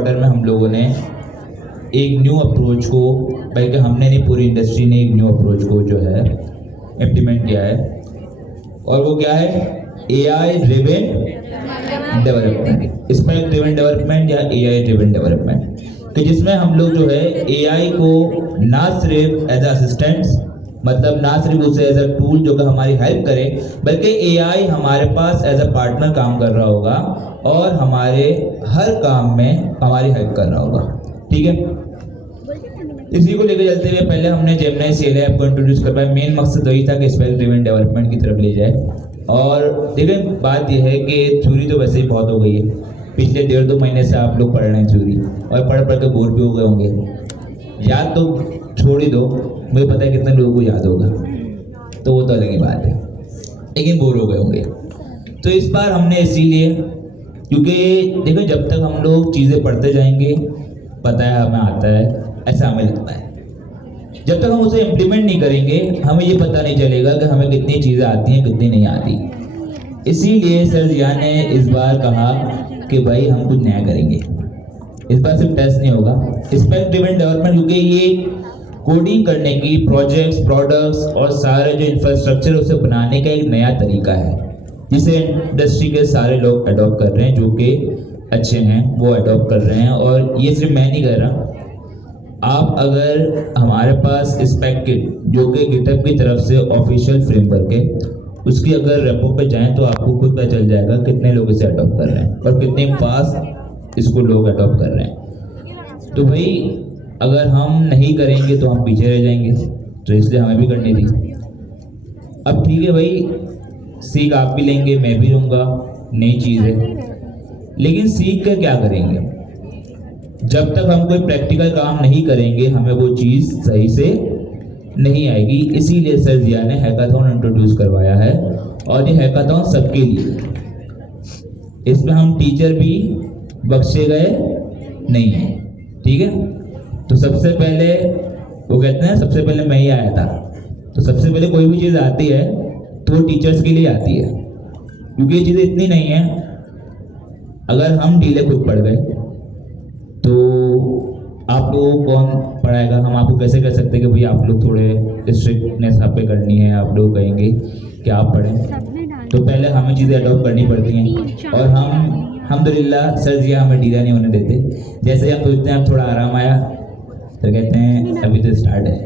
Quarter में हम लोगों ने एक न्यू अप्रोच को, बल्कि हमने नहीं पूरी इंडस्ट्री ने एक न्यू अप्रोच को जो है इम्प्लीमेंट किया है, और वो क्या है? AI driven development, spec driven development या AI ड्रिवन डेवलपमेंट, कि जिसमें हम लोग जो है AI को ना सिर्फ एज असिस्टेंट्स, मतलब ना सिर्फ उसे एज अ टूल जो कि हमारी हेल्प करे, बल्कि AI हमारे पास एज अ पार्टनर काम कर रहा होगा और हमारे हर काम में हमारी हेल्प कर रहा होगा। ठीक है, इसी को लेकर चलते हुए पहले हमने जेमिनी CLI ऐप को इंट्रोड्यूस करवाया। मेन मकसद वही था कि स्पेक ड्रिवन डेवलपमेंट की तरफ ले जाए। और देखिए, बात यह है कि थ्योरी तो वैसे ही बहुत हो गई है। पिछले 1.5-2 महीने से आप लोग पढ़ रहे हैं थ्योरी, और पढ़ पढ़ के बोर भी हो गए होंगे। याद तो छोड़ ही दो, मुझे पता है कितने लोगों को याद होगा, तो वो तो अलग ही बात है, लेकिन बोर हो गए होंगे। तो इस बार हमने इसीलिए, क्योंकि देखो जब तक हम लोग चीज़ें पढ़ते जाएंगे, पता है हमें आता है, ऐसा हमें लगता है, जब तक हम उसे इम्प्लीमेंट नहीं करेंगे हमें ये पता नहीं चलेगा कि हमें कितनी चीज़ें आती हैं कितनी नहीं आती। इसीलिए सर जिया ने इस बार कहा कि भाई हम कुछ नया करेंगे। इस बार सिर्फ टेस्ट नहीं होगा, स्पेक ड्रिवन डेवलपमेंट, क्योंकि ये कोडिंग करने की, प्रोजेक्ट्स, प्रोडक्ट्स और सारे जो इंफ्रास्ट्रक्चर उसे बनाने का एक नया तरीका है, जिसे इंडस्ट्री के सारे लोग अडॉप्ट कर रहे हैं, जो कि अच्छे हैं वो अडॉप्ट कर रहे हैं। और ये सिर्फ मैं नहीं कर रहा, आप अगर हमारे पास स्पेक किट, जो कि गिटहब की तरफ से ऑफिशियल फ्रेमवर्क है, उसकी अगर रेपो पे जाएं तो आपको खुद पता चल जाएगा कितने लोग इसे अडॉप्ट कर रहे हैं और कितने फास्ट इसको लोग अडॉप्ट कर रहे हैं। तो भाई अगर हम नहीं करेंगे तो हम पीछे रह जाएंगे, तो इसलिए हमें भी करनी थी। अब ठीक है भाई, सीख आप भी लेंगे, मैं भी लूँगा, नई चीज़ है, लेकिन सीख कर क्या करेंगे? जब तक हम कोई प्रैक्टिकल काम नहीं करेंगे हमें वो चीज़ सही से नहीं आएगी। इसीलिए सर जिया ने हैकाथॉन इंट्रोड्यूस करवाया है, और ये हैकाथॉन सबके लिए, इसमें हम टीचर भी बख्शे गए नहीं हैं। ठीक है, तो सबसे पहले वो कहते हैं सबसे पहले मैं ही आया था, तो सबसे पहले कोई भी चीज़ आती है तो वो टीचर्स के लिए आती है, क्योंकि ये चीज़ें इतनी नहीं है। अगर हम ढीले खुद पड़ गए तो आप लोगों को कौन पढ़ाएगा? हम आपको कैसे कह सकते हैं कि भाई आप लोग थोड़े स्ट्रिक्टनेस आप पे करनी है, आप लोग कहेंगे कि आप पढ़ें, तो पहले हमें चीज़ें अडॉप्ट करनी पड़ती हैं। और हम अल्हम्दुलिल्लाह सर जिया हमें ढीला नहीं होने देते। जैसे ही हम सोचते हैं थोड़ा आराम आया तो कहते हैं अभी तो स्टार्ट है,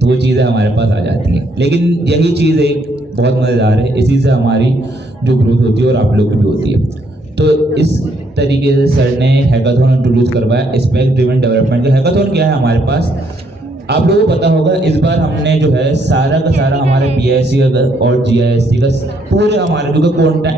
तो वो चीज़ें हमारे पास आ जाती हैं। लेकिन यही चीज़ एक बहुत मज़ेदार है, इसी से हमारी जो ग्रोथ होती है और आप लोग की भी होती है। तो इस तरीके से सर ने हैकाथॉन इंट्रोड्यूस करवाया, स्पेक ड्रिवन डेवलपमेंट का। हैकाथॉन क्या है हमारे पास, आप लोगों को पता होगा। इस बार हमने जो है सारा का सारा हमारे PISC और GISC का पूरे हमारे, क्योंकि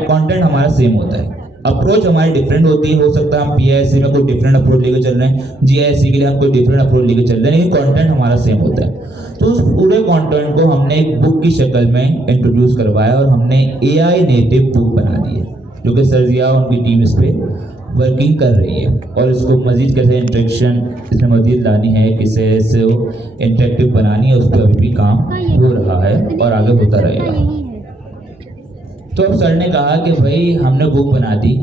कंटेंट हमारा सेम होता है, अप्रोच हमारी डिफरेंट होती है। हो सकता है हम PISC में कोई डिफरेंट अप्रोच लेकर चल रहे हैं, GISC के लिए हम कोई डिफरेंट अप्रोच लेकर चल रहे हैं, लेकिन कंटेंट हमारा सेम होता है। तो उस पूरे कंटेंट को हमने एक बुक की शक्ल में इंट्रोड्यूस करवाया, और हमने AI नेटिव बुक बना दी है, जो कि सर जिया उनकी टीम इस पर वर्किंग कर रही है। और इसको मज़ीद कैसे इंटरेक्शन इसमें मज़ीद लानी है, किसे इसे इंटरेक्टिव बनानी है, उस पर अभी भी काम हो रहा है और आगे होता रहेगा। तो अब सर ने कहा कि भाई हमने बुक बना दी,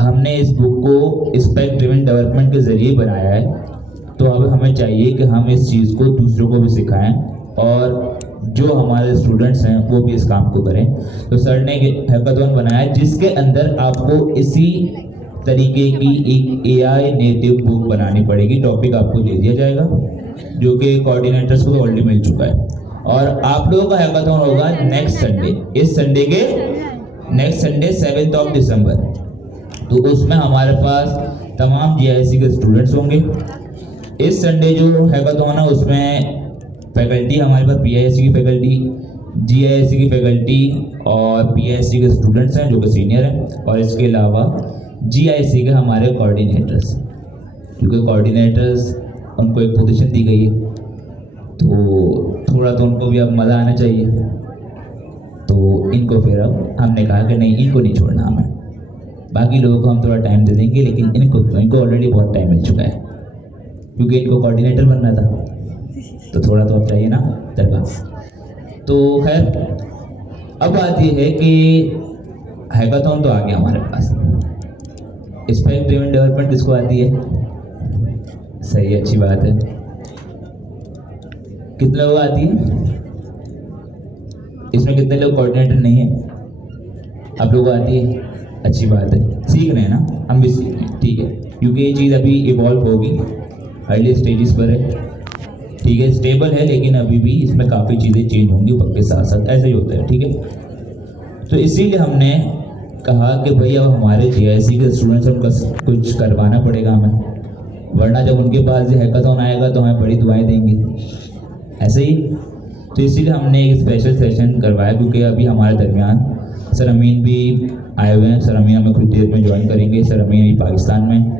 हमने इस बुक को स्पेक ड्रिवन डेवलपमेंट के ज़रिए बनाया है, तो अब हमें चाहिए कि हम इस चीज़ को दूसरों को भी सिखाएं, और जो हमारे स्टूडेंट्स हैं वो भी इस काम को करें। तो सर ने हैकाथॉन बनाया, जिसके अंदर आपको इसी तरीके की एक AI नेटिव बुक बनानी पड़ेगी। टॉपिक आपको दे दिया जाएगा, जो कि कोऑर्डिनेटर्स को तो ऑलरेडी मिल चुका है, और आप लोगों का हैकाथॉन होगा नेक्स्ट संडे, इस संडे के नेक्स्ट संडे 7 दिसंबर। तो उसमें हमारे पास तमाम GISC के स्टूडेंट्स होंगे। इस संडे जो हैकाथॉन है उसमें फैकल्टी हमारे पास PISC की फैकल्टी, GISC की फैकल्टी और PISC के स्टूडेंट्स हैं जो कि सीनियर हैं, और इसके अलावा GISC के हमारे कोऑर्डिनेटर्स, क्योंकि कोऑर्डिनेटर्स उनको एक पोजीशन दी गई है, तो थोड़ा तो उनको भी अब मज़ा आना चाहिए। तो इनको फिर अब हमने कहा कि नहीं, इनको नहीं छोड़ना हमें, बाकी लोगों को हम थोड़ा टाइम दे देंगे, लेकिन इनको ऑलरेडी बहुत टाइम मिल चुका है, क्योंकि इनको कोऑर्डिनेटर बनना था, तो थोड़ा तो अब चाहिए ना तरका। तो खैर, अब बात यह है कि हैकाथॉन तो आ गया हमारे पास, स्पेक ड्रिवन डेवलपमेंट किसको आती है? सही है, अच्छी बात है। कितने लोग आती है? इसमें कितने लोग कोऑर्डिनेटर नहीं है? आप लोगों को आती है, अच्छी बात है। सीख रहे हैं ना, हम भी सीख रहे हैं, ठीक है, क्योंकि ये चीज़ अभी इवॉल्व होगी, अर्ली स्टेजेस पर है, ठीक है, स्टेबल है, लेकिन अभी भी इसमें काफ़ी चीज़ें चेंज होंगी वक्त के साथ साथ, ऐसा ही होता है, ठीक है। तो इसीलिए हमने कहा कि भाई अब हमारे जीआईसी के स्टूडेंट्स उनका कुछ करवाना पड़ेगा हमें, वरना जब उनके पास ये हैकाथॉन आएगा तो हमें बड़ी दुआएं देंगी, ऐसे ही। तो इसीलिए हमने एक स्पेशल सेशन करवाया, क्योंकि अभी हमारे दरमियान सर अमीन भी आए हुए हैं। सर अमीन हमें कुछ देर में ज्वाइन करेंगे, सर अमीन अभी पाकिस्तान में।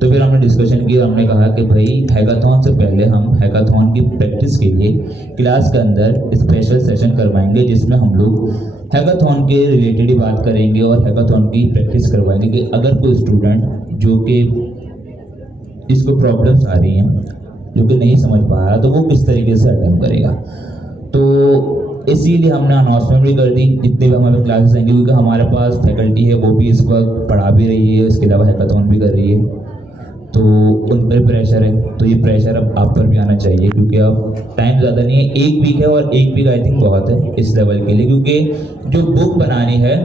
तो फिर हमने डिस्कशन की और हमने कहा कि भाई हैकाथॉन से पहले हम हैकाथॉन की प्रैक्टिस के लिए क्लास के अंदर स्पेशल सेशन करवाएंगे, जिसमें हम लोग हैकाथॉन के रिलेटेड ही बात करेंगे और हैकाथॉन की प्रैक्टिस करवाएंगे कि अगर कोई स्टूडेंट जो कि इसको प्रॉब्लम्स आ रही हैं, जो कि नहीं समझ पा रहा, तो वो किस तरीके से अटेम्प्ट करेगा। तो इसीलिए हमने अनाउंसमेंट भी कर दी जितने भी हमारे क्लासेस आएंगे, क्योंकि हमारे पास फैकल्टी है वो भी इस वक्त पढ़ा भी रही है, इसके अलावा हैकाथॉन भी कर रही है, तो उन पर प्रेशर है। तो ये प्रेशर अब आप पर भी आना चाहिए, क्योंकि अब टाइम ज़्यादा नहीं है, 1 वीक है, और 1 वीक आई थिंक बहुत है इस लेवल के लिए, क्योंकि जो बुक बनानी है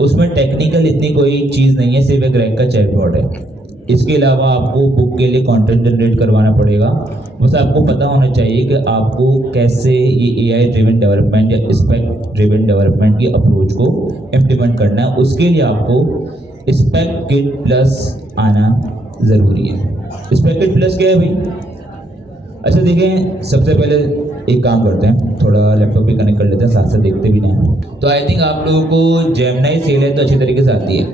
उसमें टेक्निकल इतनी कोई चीज़ नहीं है, सिर्फ एक रैंक का चैटबॉट है। इसके अलावा आपको बुक के लिए कंटेंट जनरेट करवाना पड़ेगा। बस आपको पता होना चाहिए कि आपको कैसे ये एआई ड्रिवन डेवलपमेंट या स्पेक ड्रिवन डेवलपमेंट की अप्रोच को इम्प्लीमेंट करना है। उसके लिए आपको स्पेक किट प्लस आना ज़रूरी है। स्पेक किट प्लस क्या है भाई? अच्छा देखें, सबसे पहले एक काम करते हैं, थोड़ा लैपटॉप भी कनेक्ट कर लेते हैं, साथ साथ देखते भी नहीं। तो आई थिंक आप लोगों को जेमिनी CLI तो अच्छी तरीके से आती है,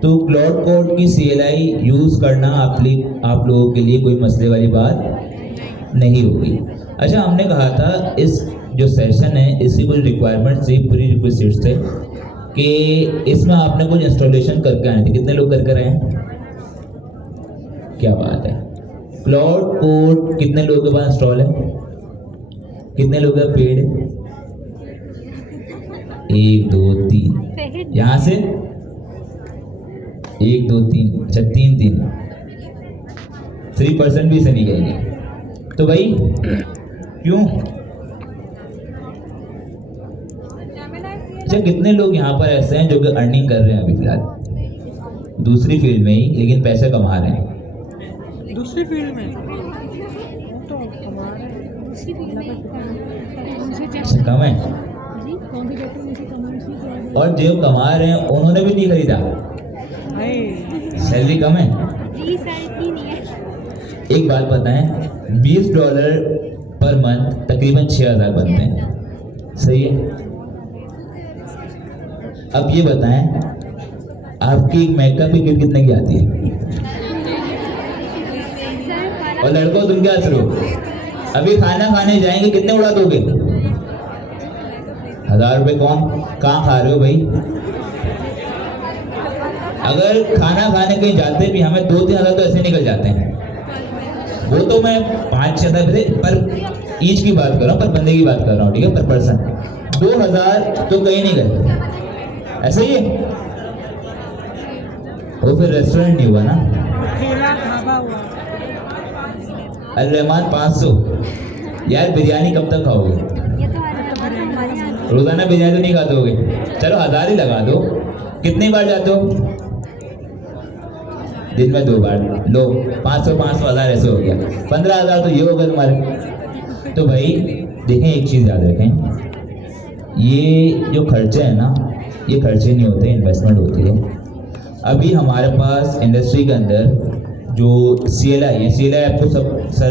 तो क्लाउड कोड की CLI यूज़ करना आप लोगों के लिए कोई मसले वाली बात नहीं होगी। अच्छा, हमने कहा था इस जो सेशन है इसकी कुछ रिक्वायरमेंट थी, पूरी रिक्वेस्ट थे कि इसमें आपने कुछ इंस्टॉलेशन करके आने थे। कितने लोग करके रहे हैं? क्या बात है। क्लाउड कोड कितने लोगों के पास इंस्टॉल है? कितने लोगों का पेड है? 1 2 3, यहाँ से 1 2 3, अच्छा 3 3% भी इसे नहीं कहेंगे। तो भाई क्यों? अच्छा, कितने लोग यहाँ पर ऐसे हैं जो कि अर्निंग कर रहे हैं अभी फिलहाल दूसरी फील्ड में ही, लेकिन पैसे कमा रहे हैं? दूसरी फील्ड में तो अच्छा, कम है। और जो कमा रहे हैं उन्होंने भी नहीं खरीदा, सैलरी कम है। एक बात बताएं, $20 पर मंथ तकरीबन 6,000 बनते हैं, सही है। अब ये बताएं, आपकी एक मेकअप की किट कितने की आती है? और लड़कों तुम क्या करो, अभी खाना खाने जाएंगे कितने उड़ा दोगे? 1,000 रुपये कौन कहाँ खा रहे हो भाई? अगर खाना खाने कहीं जाते भी हमें 2-3 हज़ार तो ऐसे निकल जाते हैं। वो तो मैं 5-6 हज़ार पर ईच की बात कर रहा हूँ, पर बंदे की बात कर रहा हूँ, ठीक है, पर पर्सन 2,000 तो कहीं नहीं गए, ऐसे ही है। वो फिर रेस्टोरेंट नहीं हुआ ना, अल रहमान 500। यार बिरयानी कब तक खाओगे? रोजाना बिरयानी तो नहीं खाते होगे, चलो 1,000 ही लगा दो। कितनी बार जाते हो? दिन में 2 बार, लो 500 1,000 ऐसे हो गया, 15,000 तो ये हो गए तुम्हारे। तो भाई देखें, एक चीज़ याद रखें, ये जो खर्चे हैं ना, ये खर्चे नहीं होते, इन्वेस्टमेंट होती है। अभी हमारे पास इंडस्ट्री के अंदर जो CLI है, CLI आपको सब सर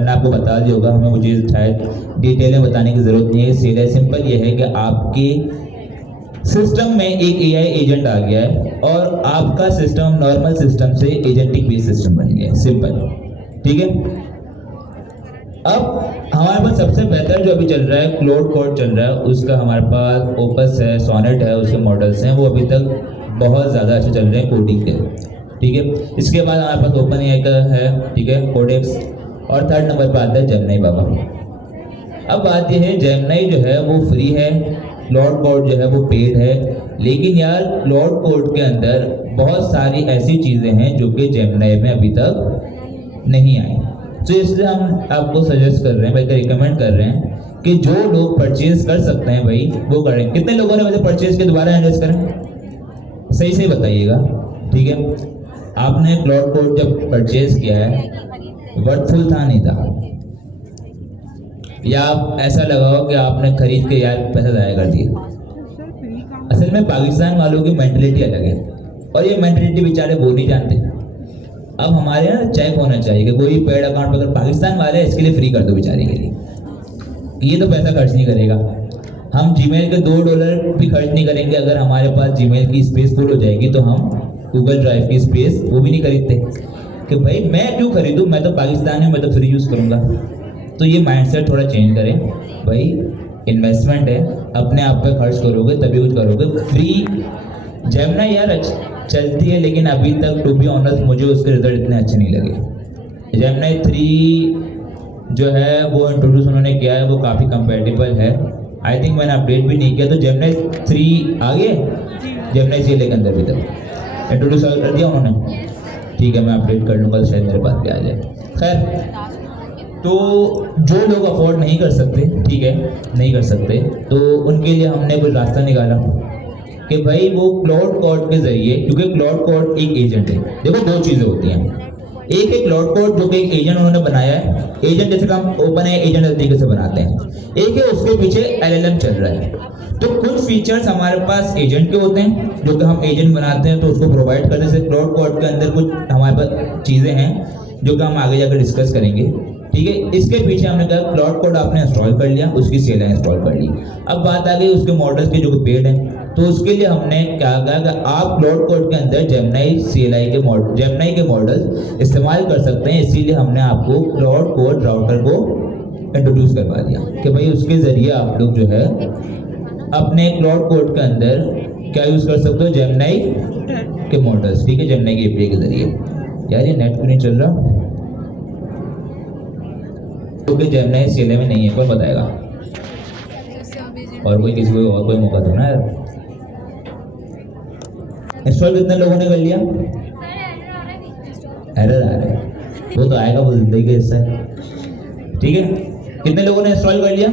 ने आपको बता दिया होगा, हमें मुझे शायद डिटेल में बताने की ज़रूरत नहीं है। CLI सिंपल ये है कि आपके सिस्टम में एक AI एजेंट आ गया है और आपका सिस्टम नॉर्मल सिस्टम से एजेंटिक बेस्ड सिस्टम बन गया है, सिंपल, ठीक है। अब हमारे पास सबसे बेहतर जो अभी चल रहा है क्लाउड कोड चल रहा है, उसका हमारे पास ओपस है, सोनेट है, उसके मॉडल्स हैं, वो अभी तक बहुत ज़्यादा अच्छे चल रहे हैं कोडिंग के, ठीक है। इसके बाद हमारे पास OpenAI का है, ठीक है, कोडेक्स, और 3rd नंबर पर आता है जेमिनी बाबा। अब बात यह है, जेमिनी जो है वो फ्री है, क्लाउड कोड जो है वो पेड है, लेकिन यार क्लाउड कोड के अंदर बहुत सारी ऐसी चीज़ें हैं जो कि जेमिनी में अभी तक नहीं आई। तो इसलिए हम आपको सजेस्ट कर रहे हैं भाई, रिकमेंड कर रहे हैं कि जो लोग परचेज कर सकते हैं भाई वो करें। कितने लोगों ने वैसे परचेज के दोबारा एड्रेस करें? सही सही बताइएगा, ठीक है। आपने क्लाउड कोड जब परचेज किया है, वर्थफुल था नहीं था, या आप ऐसा लगाओ कि आपने खरीद के यार पैसा ज़ाया कर दिए? असल में पाकिस्तान वालों की मेंटलिटी अलग है, और ये मेंटलिटी बेचारे वो नहीं जानते। अब हमारे यहाँ चेक होना चाहिए कि कोई पेड अकाउंट अगर पाकिस्तान वाले इसके लिए फ्री कर दो बेचारे के लिए, ये तो पैसा खर्च नहीं करेगा। हम जीमेल के $2 भी खर्च नहीं करेंगे। अगर हमारे पास जीमेल की स्पेस फुल हो जाएगी तो हम गूगल ड्राइव की स्पेस वो भी नहीं खरीदते कि भाई मैं क्यों खरीदूँ, मैं तो पाकिस्तान में, मैं तो फ्री यूज़ करूँगा। तो ये माइंडसेट थोड़ा चेंज करें भाई, इन्वेस्टमेंट है, अपने आप पे खर्च करोगे तभी कुछ करोगे। फ्री जेमिनी यार चलती है, लेकिन अभी तक टू बी ऑनेस्ट मुझे उसके रिजल्ट इतने अच्छे नहीं लगे। जेमिनी 3 जो है वो इंट्रोड्यूस उन्होंने किया है, वो काफ़ी कंपेटेबल है। आई थिंक मैंने अपडेट भी नहीं किया, तो जेमिनी 3 आ गए, जेमिनी CLI के अंदर भी तक इंट्रोड्यूस कर दिया उन्होंने। ठीक है, मैं अपडेट कर लूँगा तो शायद मेरे पास भी आ जाए। खैर, तो जो लोग अफोर्ड नहीं कर सकते, ठीक है, नहीं कर सकते, तो उनके लिए हमने कोई रास्ता निकाला कि भाई वो क्लाउड कोड के ज़रिए, क्योंकि क्लाउड कोड एक एजेंट है। देखो 2 चीज़ें होती हैं, एक है क्लाउड कोड जो कि एक एजेंट उन्होंने बनाया है, एजेंट जैसे हम ओपन है एजेंट तरीके से बनाते हैं। एक है उसके पीछे LLM चल रहा है। तो कुछ फीचर्स हमारे पास एजेंट के होते हैं जो कि हम एजेंट बनाते हैं तो उसको प्रोवाइड करने से क्लाउड कोड के अंदर कुछ हमारे पास चीज़ें हैं जो कि हम आगे जाकर डिस्कस करेंगे, ठीक है। इसके पीछे हमने कहा क्लाउड कोड आपने इंस्टॉल कर लिया, उसकी CLI इंस्टॉल कर ली। अब बात आ गई उसके मॉडल्स की जो कि पेड है, तो उसके लिए हमने क्या कहा कि आप क्लाउड कोड के अंदर जेमिनी के मॉडल इस्तेमाल कर सकते हैं। इसीलिए हमने आपको क्लाउड कोड राउटर को इंट्रोड्यूस करवा दिया कि भाई उसके ज़रिए आप लोग जो है अपने क्लाउड कोड के अंदर क्या यूज़ कर सकते हो, जेमिनी के मॉडल्स, ठीक है, जेमिनी के API के ज़रिए। यार ये नेट क्यों नहीं चल रहा, क्योंकि जेमिनी CLI में नहीं है, कौन बताएगा? और कोई किसी को और कोई मौका दो ना यार। इंस्टॉल कितने लोगों ने कर लिया? एरर आ रहा है, वो तो आएगा, वो जिंदगी का हिस्सा है, ठीक है। कितने लोगों ने इंस्टॉल कर लिया?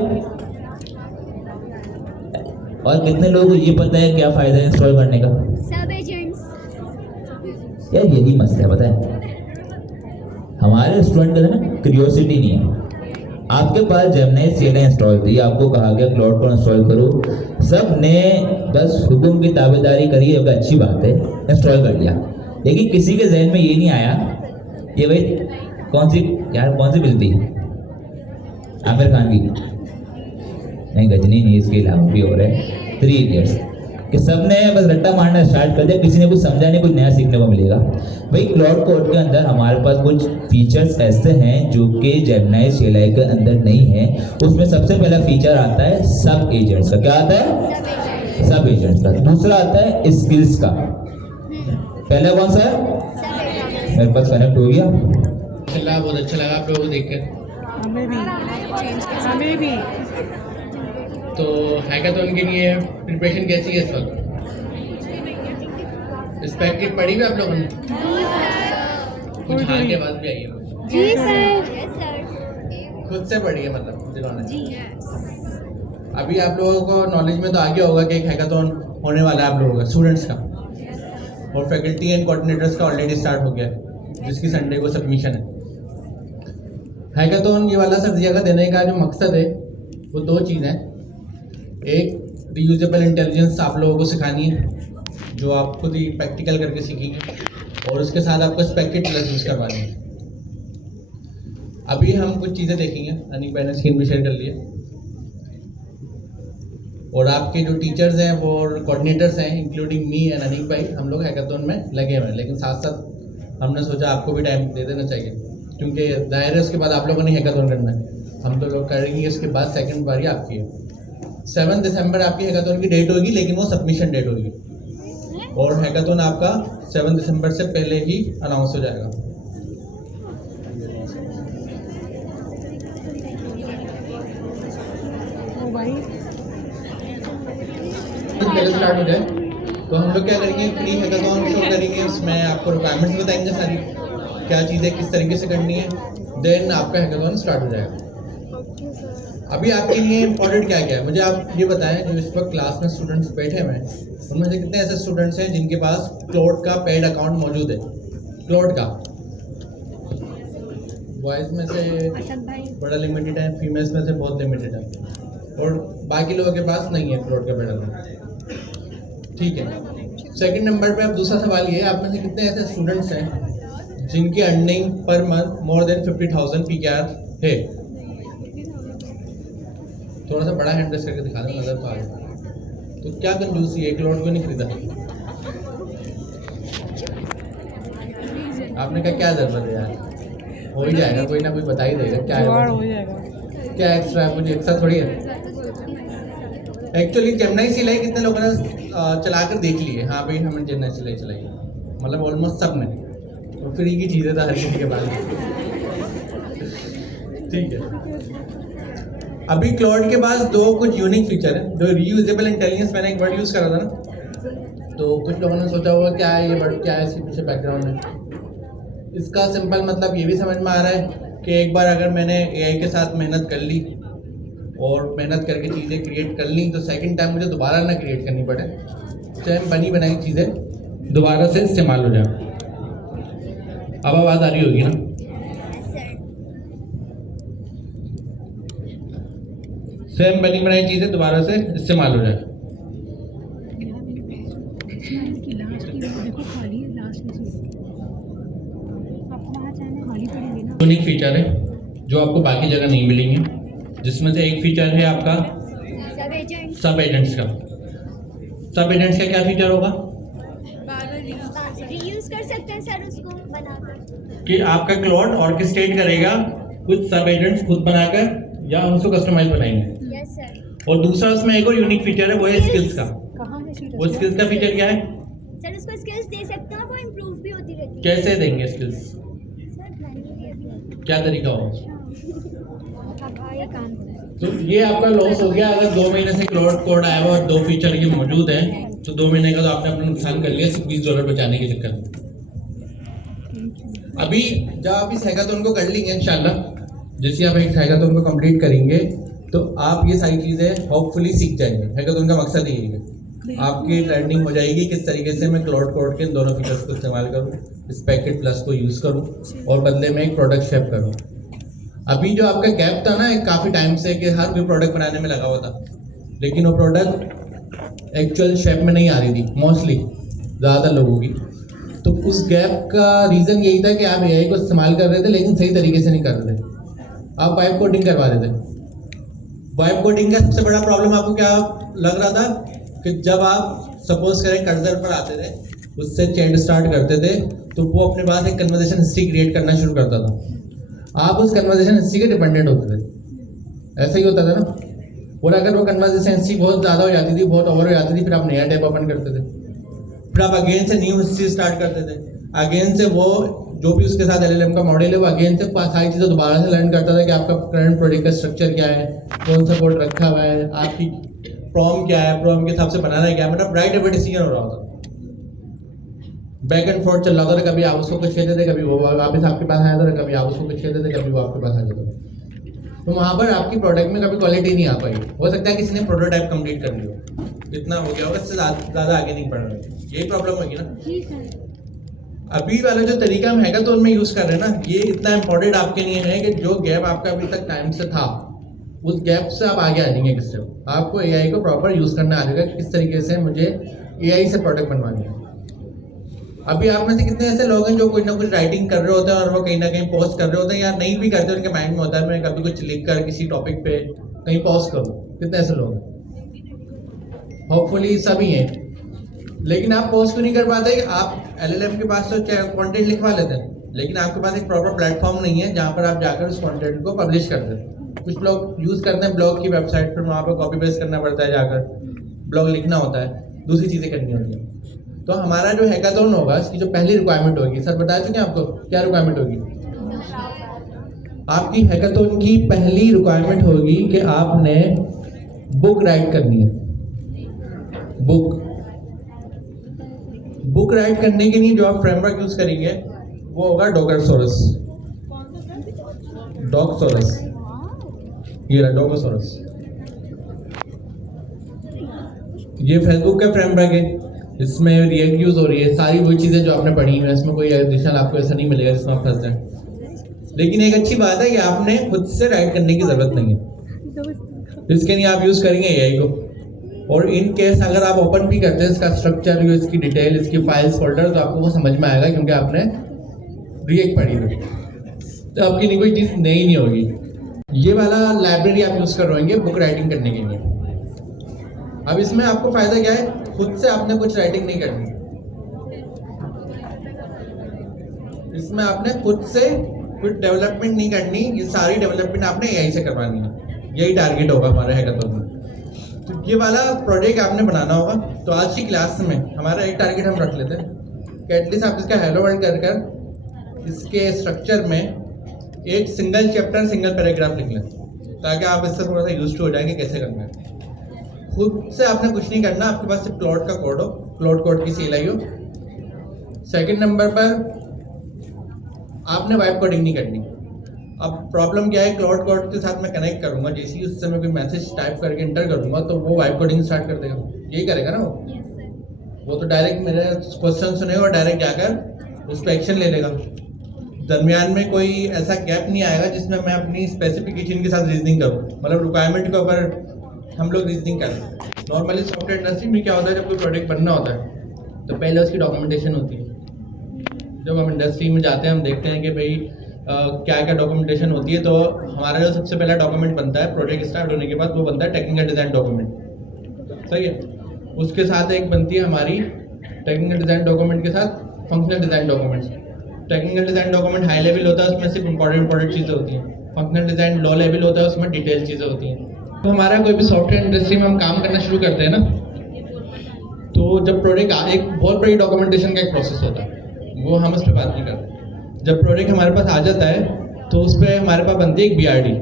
और कितने लोगों को ये पता है क्या फ़ायदा है इंस्टॉल करने का? सब एजेंट्स। यार यही मसला है, पता है हमारे स्टूडेंट का ना क्यूरियोसिटी नहीं है। आपके पास जेमिनी CLI इंस्टॉल थी, आपको कहा गया क्लाउड कोड इंस्टॉल करो, सब ने बस हुक्म की ताबेदारी करी, है अच्छी बात है, इंस्टॉल कर लिया। लेकिन किसी के जहन में ये नहीं आया ये भाई कौन सी फिल्म थी आमिर खान की, नहीं गजनी नहीं, इसके अलावा भी हो रहा है 3 Idiots, कि सबने बस रट्टा मारना स्टार्ट कर दिया, किसी ने कुछ समझा नहीं, कुछ नया सीखने को मिलेगा। भाई क्लाउड कोड के अंदर हमारे पास कुछ फीचर्स ऐसे हैं जो कि जेमिनी CLI के अंदर नहीं है। उसमें सबसे पहला फीचर आता है सब एजेंट्स का। क्या आता है? सब एजेंट्स का। दूसरा आता है स्किल्स का। पहला कौन सा है? मेरे पास कनेक्ट हो गया, बहुत अच्छा लगा आप लोगों को देख कर। हमें भी तो हैकाथॉन के लिए प्रिपरेशन कैसी है इस वक्त? स्पेक किट पढ़ी हुई आप लोगों ने? कुछ हार के बाद भी आई है? जी सर। खुद से पढ़ी है मतलब जिन्होंने? अभी आप लोगों को नॉलेज में तो आ गया होगा कि एक हैकाथॉन होने वाला है आप लोगों का, स्टूडेंट्स का, और फैकल्टी एंड कोऑर्डिनेटर्स का ऑलरेडी स्टार्ट हो गया है, जिसकी संडे को सबमिशन है। हैकाथॉन ये वाला सर्जिया का देने का जो मकसद है वो 2 चीज़ हैं। एक रीयूजेबल इंटेलिजेंस आप लोगों को सिखानी है जो आप खुद ही प्रैक्टिकल करके सीखेंगे, और उसके साथ आपको स्पेक किट यूज़ करवानी है। अभी हम कुछ चीज़ें देखेंगे, अनिक भाई ने स्क्रीन भी शेयर कर लिया, और आपके जो टीचर्स हैं वो कोऑर्डिनेटर्स हैं इंक्लूडिंग मी एंड अनिक भाई, हम लोग हैकाथॉन में लगे हुए हैं। लेकिन साथ साथ हमने सोचा आपको भी टाइम दे देना चाहिए, क्योंकि जाहिर है उसके बाद आप लोगों ने हैकाथॉन करना है, हम तो लोग करेंगे, इसके बाद सेकंड बारी आपकी है। 7 दिसंबर आपकी हैकाथॉन की डेट होगी, लेकिन वो सबमिशन डेट होगी, और हैकाथॉन आपका 7 दिसंबर से पहले ही अनाउंस हो जाएगा। ओ भाई पहले स्टार्ट हो जाए तो हम लोग क्या करेंगे, प्री हैकाथॉन शो करेंगे, उसमें आपको रिक्वायरमेंट्स बताएंगे सारी, क्या चीज़ें किस तरीके से करनी है, देन आपका हैकाथॉन स्टार्ट हो जाएगा। अभी आपके लिए इम्पोर्टेंट क्या क्या है, मुझे आप ये बताएं, जो इस वक्त क्लास में स्टूडेंट्स बैठे हुए हैं उनमें से कितने ऐसे स्टूडेंट्स हैं जिनके पास क्लाउड का पेड अकाउंट मौजूद है? क्लाउड का बॉयज़ में से बड़ा लिमिटेड है, फीमेल्स में से बहुत लिमिटेड है, और बाकी लोगों के पास नहीं है क्लाउड का पेड अकाउंट। ठीक है। सेकंड नंबर पे अब दूसरा सवाल ये है, आप में से कितने ऐसे स्टूडेंट्स हैं जिनकी earning per month more than 50,000 PKR है? थोड़ा सा बड़ा हैंड प्रेस करके दिखा दें, नजर तो आ जाए। तो क्या कंजूसी है, क्लाउड क्यों नहीं खरीदा? आपने कहा क्या जरूरत है यार, हो ही जाएगा, कोई ना कोई बता ही देगा क्या जुगाड़ है, हो जाएगा। क्या एक्स्ट्रा है, मुझे एक्स्ट्रा थोड़ी है। एक्चुअली चेन्नई सिलाई कितने लोगों ने चलाकर देख ली है? हाँ भाई, हमने चेन्नई सिलाई चलाई है, मतलब ऑलमोस्ट सब ने, और फ्री की चीज़ें तो हर किसी के पास। ठीक है। अभी क्लाउड के पास दो कुछ यूनिक फीचर है, जो रीयूजेबल इंटेलिजेंस, मैंने एक वर्ड यूज़ करा था ना, तो कुछ लोगों ने सोचा होगा क्या है ये वर्ड, क्या है इसके पीछे बैकग्राउंड है। इसका सिंपल मतलब ये भी समझ में आ रहा है कि एक बार अगर मैंने AI के साथ मेहनत कर ली और मेहनत करके चीज़ें क्रिएट कर ली, तो सेकंड टाइम मुझे दोबारा ना क्रिएट करनी पड़े, सेम बनी बनाई चीज़ें दोबारा से इस्तेमाल हो जाए। अब आवाज़ आ रही होगी ना? सेम बनी बनाई चीज़ें दोबारा से इस्तेमाल हो जाए। यूनिक फीचर है जो आपको बाकी जगह नहीं मिलेंगे, जिसमें से एक फीचर है आपका सब एजेंट्स का। सब एजेंट्स का क्या फीचर होगा? रीयूज कर सकते हैं सर उसको बनाकर, कि आपका क्लाउड ऑर्केस्ट्रेट करेगा कुछ सब एजेंट्स खुद बनाकर, या उनको कस्टमाइज बनाएंगे। Yes sir. और दूसरा उसमें एक और यूनिक फीचर है, वो है स्किल्स का। वो स्किल्स का फीचर क्या है? सर उसको स्किल्स दे सकते हैं, वो इम्प्रूव भी होती रहती है। कैसे देंगे स्किल्स? सर क्या तरीका होगा? ये काम तो ये आपका लॉस हो गया अगर 2 महीने से क्लाउड कोड आया हुआ और 2 फीचर ये मौजूद हैं, तो 2 महीने का तो आपने अपना नुकसान कर लिया सिर्फ $20 बचाने के चक्कर में। अभी जब आप इस हैकाथॉन को कर लेंगे इंशाल्लाह, जैसे आप एक हैकाथॉन को कंप्लीट करेंगे तो आप ये सारी चीज़ें होपफुली सीख जाएंगे। हैकाथॉन का मकसद यही है, आपकी लर्निंग हो जाएगी किस तरीके से मैं क्लाउड कोड के इन दोनों फीचर्स को इस्तेमाल करूँ, इस पैकेट प्लस को यूज़ करूँ और बदले में एक प्रोडक्ट शेप करूँ। अभी जो आपका गैप था ना एक काफ़ी टाइम से कि हर कोई प्रोडक्ट बनाने में लगा हुआ था, लेकिन वो प्रोडक्ट एक्चुअल शेप में नहीं आ रही थी मोस्टली ज़्यादा लोगों की। तो उस गैप का रीज़न यही था कि आप AI को इस्तेमाल कर रहे थे लेकिन सही तरीके से नहीं कर रहे थे, आप वाइब कोडिंग करवा रहे थे। वाइब कोडिंग का सबसे बड़ा प्रॉब्लम आपको क्या लग रहा था कि जब आप सपोज करें कर्सर पर आते थे, उससे चैट स्टार्ट करते थे, तो वो अपने पास एक कन्वर्सेशन हिस्ट्री क्रिएट करना शुरू करता था। आप उस कन्वर्सेशन हिस्ट्री के डिपेंडेंट होते थे, ऐसा ही होता था ना। और अगर वो कन्वर्सेशन हिस्ट्री बहुत ज़्यादा हो जाती थी, बहुत ओवर हो जाती थी, फिर आप नया टैब ओपन करते थे, फिर आप अगेन से न्यू हिस्ट्री स्टार्ट करते थे, अगेन से वो जो भी उसके साथ LLM का मॉडल है वो अगेन से सारी चीज़ें दोबारा से लर्न करता था कि आपका करंट प्रोडक्ट का स्ट्रक्चर क्या है, कौन सा कोड रखा हुआ है, आपकी प्रॉम क्या है, प्रॉम के हिसाब से बनाना है क्या, मतलब राइट एवरी डिसीजन हो रहा होता। बैक एंड फोर्थ चल रहा था, कभी आप उसको कुछ कहते थे, कभी वो वापस आपके पास आया था, कभी आप उसको कुछ कहते थे, कभी वो आपके पास आ जाता था। तो वहाँ पर आपकी प्रोडक्ट में कभी क्वालिटी नहीं आ पाई। हो सकता है किसी ने प्रोटोटाइप कंप्लीट कर लिया, इतना हो गया होगा, इससे ज़्यादा आगे नहीं बढ़ रहा, यही प्रॉब्लम होगी ना। अभी वाला जो तरीका हम हैकाथॉन में यूज़ कर रहे हैं ना, ये इतना इंपॉर्टेंट आपके लिए है कि जो गैप आपका अभी तक टाइम से था, उस गैप से आप आगे आ जाएंगे। किससे? आपको AI को प्रॉपर यूज़ करना आ जाएगा, किस तरीके से मुझे AI से प्रोडक्ट बनवानी है। अभी आप में से कितने ऐसे लोग हैं जो कुछ ना कुछ राइटिंग कर रहे होते हैं और वो कहीं ना कहीं पोस्ट कर रहे होते हैं, या नहीं भी करते, उनके माइंड में होता है मैं कभी कुछ लिख कर किसी टॉपिक पे कहीं पोस्ट करूँ। कितने ऐसे लोग हैं? होपफुली सभी हैं, लेकिन आप पोस्ट क्यों नहीं कर पाते? आप LLM के पास तो कंटेंट लिखवा लेते हैं, लेकिन आपके पास एक प्रॉपर प्लेटफॉर्म नहीं है जहाँ पर आप जाकर उस कंटेंट को पब्लिश कर दें। कुछ लोग यूज़ करते हैं ब्लॉग की वेबसाइट पर, वहाँ पर कॉपी पेस्ट करना पड़ता है, जाकर ब्लॉग लिखना होता है, दूसरी चीज़ें करनी होती हैं। तो हमारा जो हैकाथॉन होगा, इसकी जो पहली रिक्वायरमेंट होगी, सर बता चुके हैं आपको क्या रिक्वायरमेंट होगी? आपकी हैकाथॉन की पहली रिक्वायरमेंट होगी कि आपने बुक राइट करनी है। बुक बुक राइट करने के लिए जो आप फ्रेमवर्क यूज करेंगे वो होगा डॉकरसोरस। डॉकसोरस, ये रहा डॉकरसोरस। ये फेसबुक का फ्रेमवर्क है, इसमें रिएक्ट यूज हो रही है, सारी वही चीज़ें जो आपने पढ़ी हैं, इसमें कोई एडिशनल आपको ऐसा नहीं मिलेगा जिसमें आप फंस जाए। लेकिन एक अच्छी बात है कि आपने खुद से राइट करने की ज़रूरत नहीं है, इसके लिए आप यूज़ करेंगे एआई को। और इन केस अगर आप ओपन भी करते हैं इसका स्ट्रक्चर, इसकी डिटेल, इसकी फाइल्स फोल्डर, तो आपको वो समझ में आएगा क्योंकि आपने रिएक्ट पढ़ी हुई, तो आपकी नहीं कोई चीज़ नई नहीं होगी। ये वाला लाइब्रेरी आप यूज़ कर रहे बुक राइटिंग करने के लिए। अब इसमें आपको फ़ायदा क्या है, खुद से आपने कुछ राइटिंग नहीं करनी, इसमें आपने खुद से कुछ डेवलपमेंट नहीं करनी, ये सारी डेवलपमेंट आपने एआई से करवानी है। यही टारगेट होगा हमारे हैकाथॉन में। तो ये वाला प्रोजेक्ट आपने बनाना होगा। तो आज की क्लास में हमारा एक टारगेट हम रख लेते हैं कि एटलीस्ट आप इसका हेलो वर्ल्ड कर इसके स्ट्रक्चर में एक सिंगल चैप्टर सिंगल पैराग्राफ लिख लें, ताकि आप इससे थोड़ा सा यूज टू हो जाएंगे कैसे करना है। खुद से आपने कुछ नहीं करना, आपके पास सिर्फ क्लाउड का कोड हो, क्लाउड कोड की CLI हो। सेकंड नंबर पर आपने वाइब कोडिंग नहीं करनी। अब प्रॉब्लम क्या है, क्लाउड कोड के साथ मैं कनेक्ट करूंगा, जैसे ही उससे मैं कोई मैसेज टाइप करके इंटर करूंगा तो वो वाइब कोडिंग स्टार्ट कर देगा। यही करेगा ना वो तो डायरेक्ट मेरे क्वेश्चन सुनेगा और डायरेक्ट जाकर उस पर एक्शन ले लेगा। दरमियान में कोई ऐसा गैप नहीं आएगा जिसमें मैं अपनी स्पेसिफिकेशन के साथ रीजनिंग करूँ, मतलब रिक्वायरमेंट के ऊपर हम लोग रीजनिंग करें। नॉर्मली सॉफ्टवेयर इंडस्ट्री में क्या होता है, जब कोई प्रोडक्ट बनना होता है तो पहले उसकी डॉक्यूमेंटेशन होती है। जब हम इंडस्ट्री में जाते हैं हम देखते हैं कि भाई क्या क्या डॉक्यूमेंटेशन होती है। तो हमारा जो सबसे पहला डॉक्यूमेंट बनता है प्रोजेक्ट स्टार्ट होने के बाद, वो बनता है टेक्निकल डिज़ाइन डॉक्यूमेंट। सही है। उसके साथ एक बनती है हमारी टेक्निकल डिज़ाइन डॉक्यूमेंट के साथ functional design documents. Technical design document high level होता है, उसमें सिर्फ इंपॉर्टेंट चीज़ें होती हैं। फंक्शनल डिज़ाइन लो लेवल होता है, उसमें डिटेल चीज़ें होती हैं। तो हमारा कोई भी सॉफ्टवेयर इंडस्ट्री में हम काम करना शुरू करते हैं ना, तो जब प्रोडक्ट एक बहुत बड़ी डॉक्यूमेंटेशन का एक प्रोसेस होता है, वो हम उस पर बात नहीं करते। जब प्रोडक्ट हमारे पास आ जाता है तो उस पर हमारे पास बनती है एक BRD।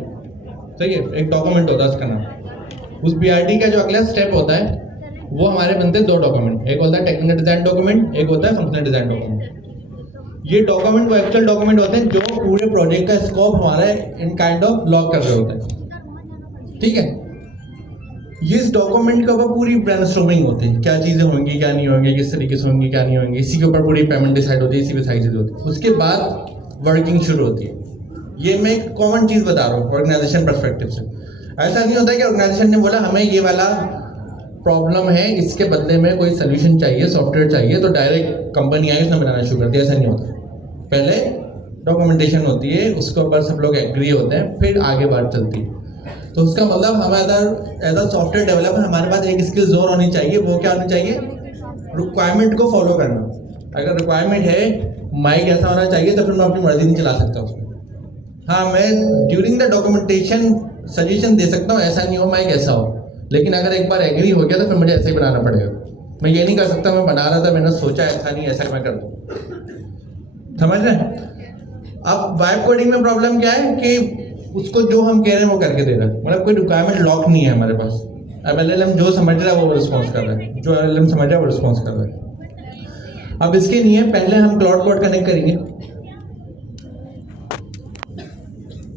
सही है, एक डॉक्यूमेंट होता है उसका नाम। उस BRD का जो अगला स्टेप होता है वो हमारे बनते हैं 2 डॉक्यूमेंट, एक होता है टेक्निकल डिज़ाइन डॉक्यूमेंट, एक होता है फंक्शनल डिज़ाइन डॉक्यूमेंट। ये डॉक्यूमेंट वो एक्चुअल डॉक्यूमेंट होते हैं जो पूरे प्रोजेक्ट का स्कोप हमारा इन काइंड ऑफ लॉक कर रहे होते हैं। ठीक है, इस डॉक्यूमेंट के ऊपर पूरी ब्रेनस्टॉर्मिंग होती है, क्या चीज़ें होंगी क्या नहीं होंगी, किस तरीके से होंगी क्या नहीं होंगी, इसी के ऊपर पूरी पेमेंट डिसाइड होती है, इसी पे सारी चीज़ें होती है। उसके बाद वर्किंग शुरू होती है। ये मैं एक कॉमन चीज़ बता रहा हूँ ऑर्गेनाइजेशन पर्सपेक्टिव से। ऐसा नहीं होता कि ऑर्गेनाइजेशन ने बोला हमें ये वाला प्रॉब्लम है, इसके बदले में कोई सोल्यूशन चाहिए, सॉफ्टवेयर चाहिए, तो डायरेक्ट कंपनी आई उसने बनाना शुरू कर दिया। ऐसा नहीं होता, पहले डॉक्यूमेंटेशन होती है, उसके ऊपर सब लोग एग्री होते हैं, फिर आगे बात चलती है। तो उसका मतलब हमारा एज अ सॉफ्टवेयर डेवलपर हमारे पास एक स्किल जोर होनी चाहिए। वो क्या होनी चाहिए, रिक्वायरमेंट को फॉलो करना। अगर रिक्वायरमेंट है माइक ऐसा होना चाहिए तो फिर मैं अपनी मर्जी नहीं चला सकता उसमें। हाँ, मैं ड्यूरिंग द डॉक्यूमेंटेशन सजेशन दे सकता हूँ, ऐसा नहीं हो माइक ऐसा हो, लेकिन अगर एक बार एग्री हो गया तो फिर मुझे ऐसे ही बनाना पड़ेगा। मैं ये नहीं कर सकता मैं बना रहा था, मैंने सोचा ऐसा नहीं ऐसा मैं कर दूँ। समझ रहे हैं? अब वाइब कोडिंग में प्रॉब्लम क्या है कि उसको जो हम कह रहे हैं वो करके दे रहा है, मतलब कोई रिक्वायरमेंट लॉक नहीं है हमारे पास। अब LLM जो समझ रहा है वो रिस्पॉन्स कर रहा है, जो LLM समझ रहा है वो रिस्पॉन्स कर रहा है। अब इसके लिए पहले हम क्लाउड कोड कनेक्ट करेंगे।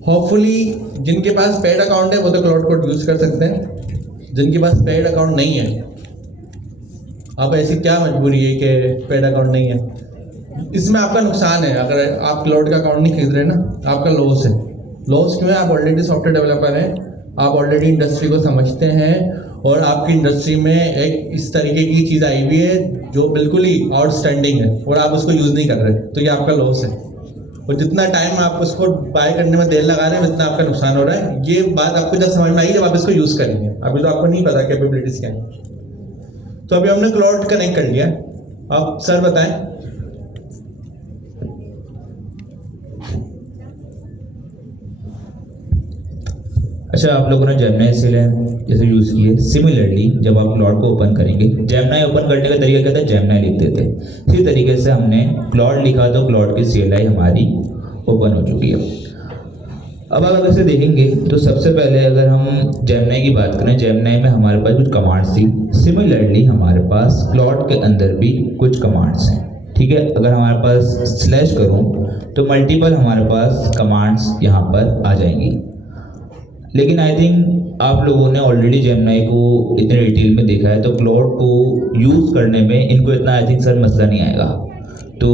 होपफुली जिनके पास पेड अकाउंट है वो तो क्लाउड कोड यूज कर सकते हैं, जिनके पास पेड अकाउंट नहीं है, अब ऐसी क्या मजबूरी है कि पेड अकाउंट नहीं है। इसमें आपका नुकसान है, अगर आप क्लाउड का अकाउंट नहीं खरीद रहे ना, आपका लॉस है। लॉस क्यों है? आप ऑलरेडी सॉफ्टवेयर डेवलपर हैं, आप ऑलरेडी इंडस्ट्री को समझते हैं, और आपकी इंडस्ट्री में एक इस तरीके की चीज़ आई हुई है जो बिल्कुल ही आउटस्टैंडिंग है और आप उसको यूज़ नहीं कर रहे, तो ये आपका लॉस है। और जितना टाइम आप उसको बाय करने में देर लगा रहे हैं उतना आपका नुकसान हो रहा है। ये बात आपको जब समझ में आई जब आप इसको यूज़ करेंगे, अभी तो आपको नहीं पता कैपेबिलिटीज़ क्या है। तो अभी हमने क्लाउड कनेक्ट कर लिया। अब सर बताएं, अच्छा आप लोगों ने जेमिनी जैसे यूज़ किए। सिमिलरली जब आप क्लाउड को ओपन करेंगे, जेमिनी ओपन करने का तरीका क्या था, जेमिनी लिख देते। इसी तरीके से हमने क्लाउड लिखा तो क्लाउड की CLI हमारी ओपन हो चुकी है। अब अगर इसे देखेंगे तो सबसे पहले अगर हम जेमिनी की बात करें, जेमिनी में हमारे पास कुछ कमांड्स थी। सिमिलरली हमारे पास क्लॉड के अंदर भी कुछ कमांड्स हैं, ठीक है। अगर हमारे पास स्लैश करूं तो मल्टीपल हमारे पास कमांड्स यहाँ पर आ जाएंगी। लेकिन आई थिंक आप लोगों ने ऑलरेडी जेमिनी को इतने डिटेल में देखा है, तो क्लॉड को यूज़ करने में इनको इतना आई थिंक सर मसला नहीं आएगा। तो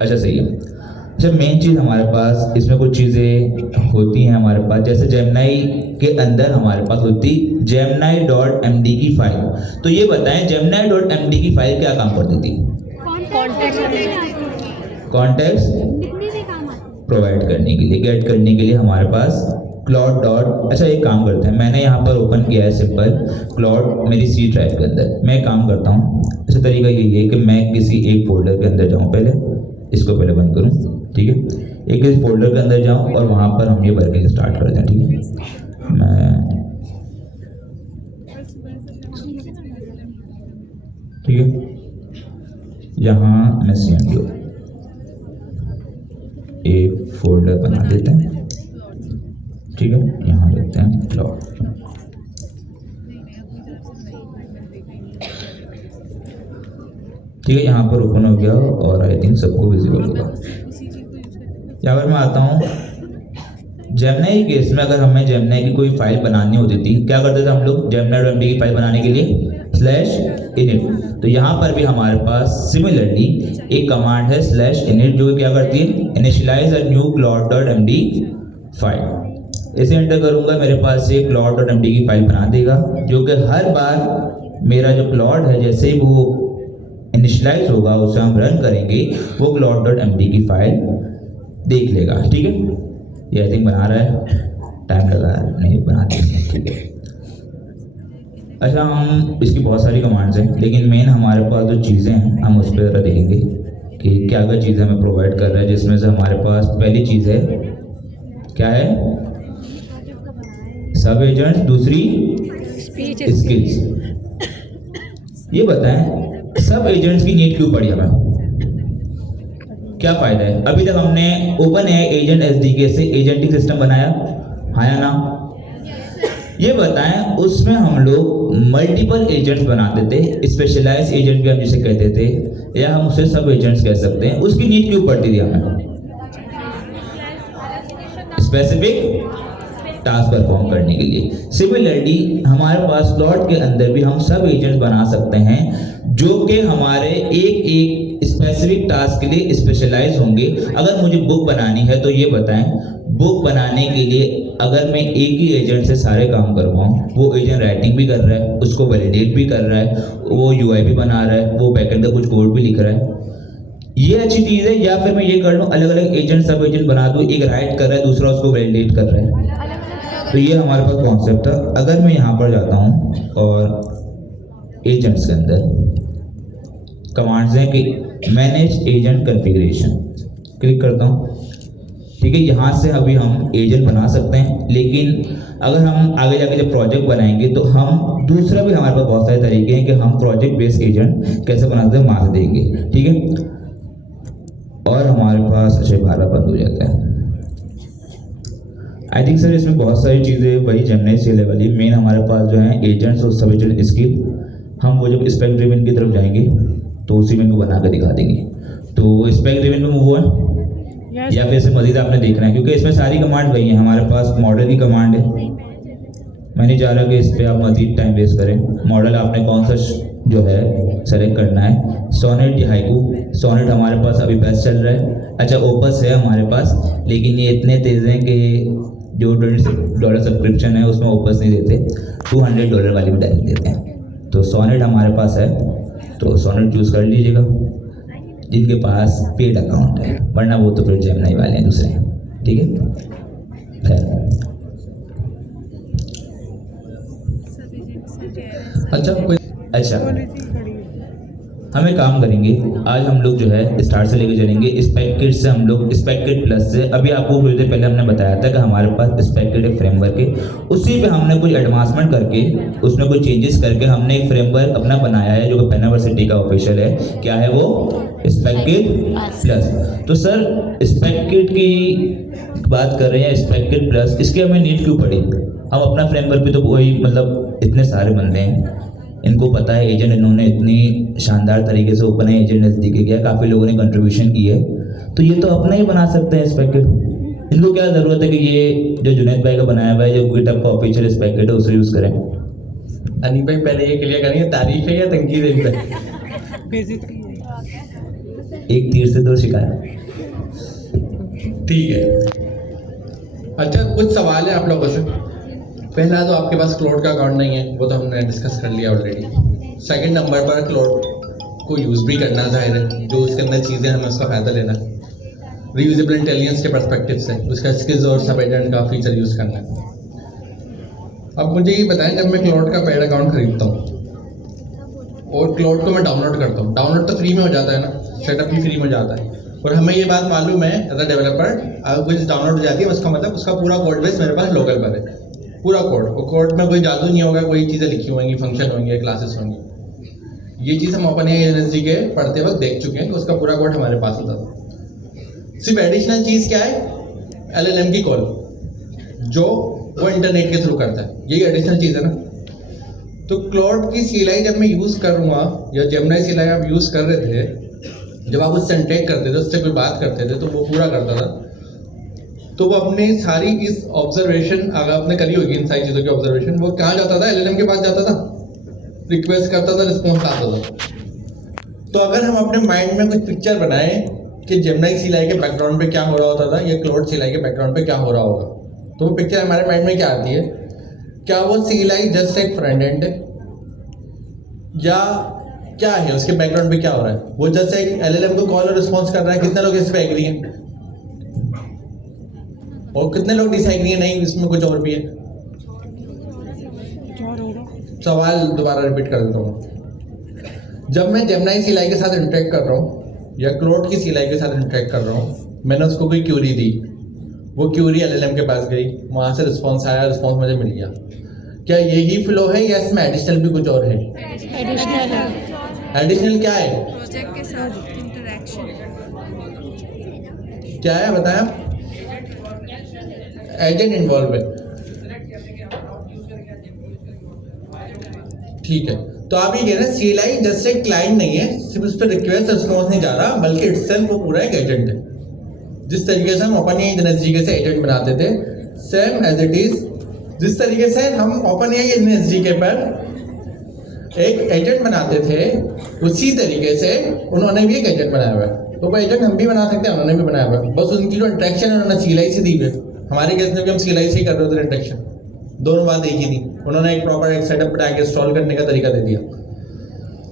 अच्छा सही है। अच्छा, मेन चीज़ हमारे पास इसमें कुछ चीज़ें होती हैं हमारे पास, जैसे जेमिनी के अंदर हमारे पास होती gemini.md की फाइल। तो ये बताएं gemini.md की फाइल क्या काम करती थी? कॉन्टेक्स्ट लिखने में काम आती है। प्रोवाइड करने के लिए, गेट करने के लिए हमारे पास क्लॉड डॉट। अच्छा एक काम करते हैं, मैंने यहाँ पर ओपन किया है सिंपल क्लॉड मेरी सी ड्राइव के अंदर। मैं काम करता हूँ, अच्छा तरीका यही है कि मैं किसी एक फोल्डर के अंदर जाऊँ, पहले इसको पहले बंद करूँ, ठीक है। एक किसी फोल्डर के अंदर जाऊँ और वहाँ पर हम ये वर्किंग स्टार्ट करते हैं, ठीक है। मैं ठीक है, यहाँ मैं CMD एक फोल्डर बना देते हैं, ठीक है। यहाँ लिखते हैं क्लॉड, ठीक है। यहाँ पर ओपन हो गया और आई थिंक सबको विजिबल होगा। यहाँ पर मैं आता हूँ जेमिनी केस में। अगर हमें जेमिनी की कोई फाइल बनानी होती थी, क्या करते थे हम लोग? gemini.md की फाइल बनाने के लिए /init। तो यहाँ पर भी हमारे पास सिमिलरली एक कमांड है /init, जो क्या करती है? Initialise a new Claude file. इसे एंटर करूँगा, मेरे पास ये क्लॉड.md की फाइल बना देगा, जो कि हर बार मेरा जो क्लॉड है जैसे ही वो इनिशियलाइज होगा, उसे हम रन करेंगे, वो क्लॉड.md की फाइल देख लेगा, ठीक है। ये आई थिंक बना रहा है, टाइम लगा है, नहीं बनाते हैं, ठीक है। अच्छा, हम इसकी बहुत सारी कमांड्स हैं, लेकिन मेन हमारे पास जो चीज़ें हैं हम उस पर ज़रा देखेंगे कि क्या क्या चीज़ें हमें प्रोवाइड कर रहा है। जिसमें से हमारे पास पहली चीज़ है, क्या है? सब एजेंट्स, दूसरी स्किल्स। ये बताएं सब एजेंट्स की नीड क्यों पड़ी हमें? क्या फ़ायदा है? अभी तक हमने OpenAI एजेंट SDK से एजेंटिक सिस्टम बनाया, हाँ या ना? ये बताएं उसमें हम लोग मल्टीपल एजेंट्स बनाते थे, स्पेशलाइज एजेंट भी हम जिसे कहते थे, या हम उसे सब एजेंट्स कह सकते हैं। उसकी नीड क्यों पड़ती थी हमें? स्पेसिफिक टास्क परफॉर्म करने के लिए। सिमिलरली हमारे पास क्लॉड के अंदर भी हम सब एजेंट्स बना सकते हैं, जो कि हमारे एक एक स्पेसिफिक टास्क के लिए स्पेशलाइज होंगे। अगर मुझे बुक बनानी है तो ये बताएं, बुक बनाने के लिए अगर मैं एक ही एजेंट से सारे काम करवाऊँ, वो एजेंट राइटिंग भी कर रहा है, उसको वैलिडेट भी कर रहा है, वो UI भी बना रहा है, वो बैकएंड का कुछ कोड भी लिख रहा है, ये अच्छी चीज़ है? या फिर मैं ये कर लूँ अलग अलग एजेंट सब एजेंट बना दूँ, एक राइट कर रहा है, दूसरा उसको वैलिडेट कर रहा है। तो ये हमारे पास कॉन्सेप्ट था। अगर मैं यहाँ पर जाता हूँ और एजेंट्स के अंदर कमांड्स हैं कि मैनेज एजेंट कॉन्फ़िगरेशन, क्लिक करता हूँ, ठीक है। यहाँ से अभी हम एजेंट बना सकते हैं, लेकिन अगर हम आगे जाके जब प्रोजेक्ट बनाएंगे तो हम दूसरा भी हमारे पास बहुत सारे तरीके हैं कि हम प्रोजेक्ट बेस्ड एजेंट कैसे बनाते हैं, वहाँ से देंगे, ठीक है। और हमारे पास अच्छे भारत बंद हो जाता है। आई थिंक सर इसमें बहुत सारी चीज़ें वही जेमिनी से वाली, मेन हमारे पास जो है एजेंट्स और सब एजेंट स्किल, हम वो जब स्पेक ड्रिवन की तरफ जाएंगे तो उसी में इनको बना कर दिखा देंगे। तो स्पेक ड्रिवन में मूव है या फिर इसे मजीद आपने देखना है, क्योंकि इसमें सारी कमांड वही है। हमारे पास मॉडल की कमांड है, मैं नहीं चाह रहा कि इस पर आप मजीद टाइम वेस्ट करें। मॉडल आपने कौन सा जो है सेलेक्ट करना है, सोनेट या हाइकू। सोनेट हमारे पास अभी बेस्ट चल रहा है। अच्छा, ओपस है हमारे पास, लेकिन ये इतने तेज़ हैं कि जो $20 सब्सक्रिप्शन है उसमें ओपस नहीं देते, $200 वाली भी डायरेक्ट देते हैं। तो सोनेट हमारे पास है, तो सोनेट चूज़ कर लीजिएगा जिनके पास पेड अकाउंट है, वरना वो तो फिर जेमिनी वाले हैं दूसरे, ठीक है। खैर, अच्छा हम एक काम करेंगे, आज हम लोग जो है स्टार्ट से लेके चलेंगे स्पेक किट से, हम लोग स्पेक किट प्लस से। अभी आपको थोड़ी देर पहले हमने बताया था कि हमारे पास स्पेक किट एक फ्रेमवर्क है, उसी पे हमने कुछ एडवांसमेंट करके उसमें कुछ चेंजेस करके हमने एक फ्रेमवर्क अपना बनाया है जो कि पेन यूनिवर्सिटी का ऑफिशियल है। क्या है वो? Spec kit plus. तो सर स्पेक किट की बात कर रहे हैं, स्पेक किट प्लस, इसकी हमें नीड क्यों पड़ी? हम अपना फ्रेमवर्क भी तो वही, मतलब इतने सारे बंदे हैं, इनको पता है एजेंट, इन्होंने इतनी शानदार तरीके से ओपन है एजेंट नज़दीक किया, काफ़ी लोगों ने कंट्रीब्यूशन की है, तो ये तो अपना ही बना सकते हैं स्पेक्टेड। इनको क्या ज़रूरत है कि ये जो जुनैद भाई का बनाया हुआ है, जो गिटहब का ऑफिशियल स्पेक्टेड है, उसे यूज़ करें? अनिक भाई पहले ये क्लियर करेंगे, तारीफ है या तंकीद है इनका? बेइज्जती एक तीर से दो शिकार। ठीक है। अच्छा, कुछ सवाल है आप लोगों से। पहला तो आपके पास क्लाउड का अकाउंट नहीं है, वो तो हमने डिस्कस कर लिया ऑलरेडी। सेकंड नंबर पर क्लाउड को यूज़ भी करना जाहिर है, जो उसके अंदर चीज़ें हमें उसका फ़ायदा लेना है रीयूजेबल इंटेलिजेंस के पर्सपेक्टिव से, उसका स्किल्स और सब एजेंट का फीचर यूज़ करना है। अब मुझे ये बताएं, जब मैं क्लाउड का पेड अकाउंट खरीदता हूँ और क्लाउड को मैं डाउनलोड करता हूँ, डाउनलोड तो फ्री में हो जाता है ना, सेटअप भी फ्री में हो जाता है, और हमें ये बात मालूम है एज अ डेवलपर, अगर कोई डाउनलोड हो जाती है उसका मतलब उसका पूरा कोड बेस मेरे पास लोकल पर है, पूरा कोड, और कोड में कोई जादू नहीं होगा, कोई चीज़ें लिखी होंगी, फंक्शन होंगे, क्लासेस होंगी। ये चीज़ हम ओपनएआई यूनिवर्सिटी के पढ़ते वक्त देख चुके हैं कि उसका पूरा कोड हमारे पास होता था। सिर्फ एडिशनल चीज़ क्या है? LLM की कॉल, जो वो इंटरनेट के थ्रू करता है, यही एडिशनल चीज़ है ना। तो क्लाउड की CLI जब मैं यूज़ करूँगा, या जेमिनी CLI आप यूज़ कर रहे थे, जब आप उससे इंटरेक्ट करते थे, उससे कोई बात करते थे, तो वो पूरा करता था। तो वो अपनी सारी इस ऑब्जर्वेशन, अगर आपने करी होगी इन सारी चीज़ों की ऑब्जर्वेशन, वो कहाँ जाता था? LLM के पास जाता था, रिक्वेस्ट करता था, रिस्पॉन्स आता था। तो अगर हम अपने माइंड में कुछ पिक्चर बनाएं कि जेमिनी CLI के बैकग्राउंड पे क्या हो रहा होता था, या क्लाउड CLI के बैकग्राउंड पे क्या हो रहा होगा, तो वो पिक्चर हमारे माइंड में क्या आती है? क्या वो CLI जस्ट एक फ्रंट एंड है, या क्या है उसके बैकग्राउंड पे क्या हो रहा है? वो जस्ट एक LLM को कॉल और रिस्पॉन्स कर रहा है। कितने लोग इस पर एग्री हैं और कितने लोग डिसएग्री हैं? नहीं, इसमें कुछ और भी है। सवाल दोबारा रिपीट कर देता हूँ। जब मैं जेमिनी CLI के साथ इंटरेक्ट कर रहा हूँ या क्लाउड की CLI के साथ इंटरेक्ट कर रहा हूँ, मैंने उसको कोई क्यूरी दी, वो क्यूरी LLM के पास गई, वहाँ से रिस्पॉन्स आया, रिस्पॉन्स मुझे मिल गया। क्या यही फ्लो है या इसमें एडिशनल भी कुछ और है? एडिशनल है। एडिशनल क्या है? प्रोजेक्ट के साथ इंटरेक्शन। क्या है बताया? एजेंट इन्वॉल्व है। ठीक है, तो आप ये कह रहे हैं CLI जस्ट एक क्लाइंट नहीं है, सिर्फ उस पर रिक्वेस्ट रिस्पॉन्स नहीं जा रहा, बल्कि इटसेल्फ वो पूरा एक एजेंट है। जिस तरीके से हम ओपनएआई यूनिवर्सिटी से एजेंट बनाते थे, सेम एज इट इज, जिस तरीके से हम ओपनएआई यूनिवर्सिटी पर एक एजेंट बनाते थे, उसी तरीके से उन्होंने भी एक एजेंट बनाया हुआ है। तो वो एजेंट हम भी बना सकते हैं, उन्होंने भी बनाया हुआ है, बस उनकी जो इंटरेक्शन है उन्होंने CLI से दी है। हमारे केस में भी हम CLI से ही कर रहे थे इंटरेक्शन, दोनों बात एक ही थी। उन्होंने एक प्रॉपर एक सेटअप बना के इंस्टॉल करने का तरीका दे दिया।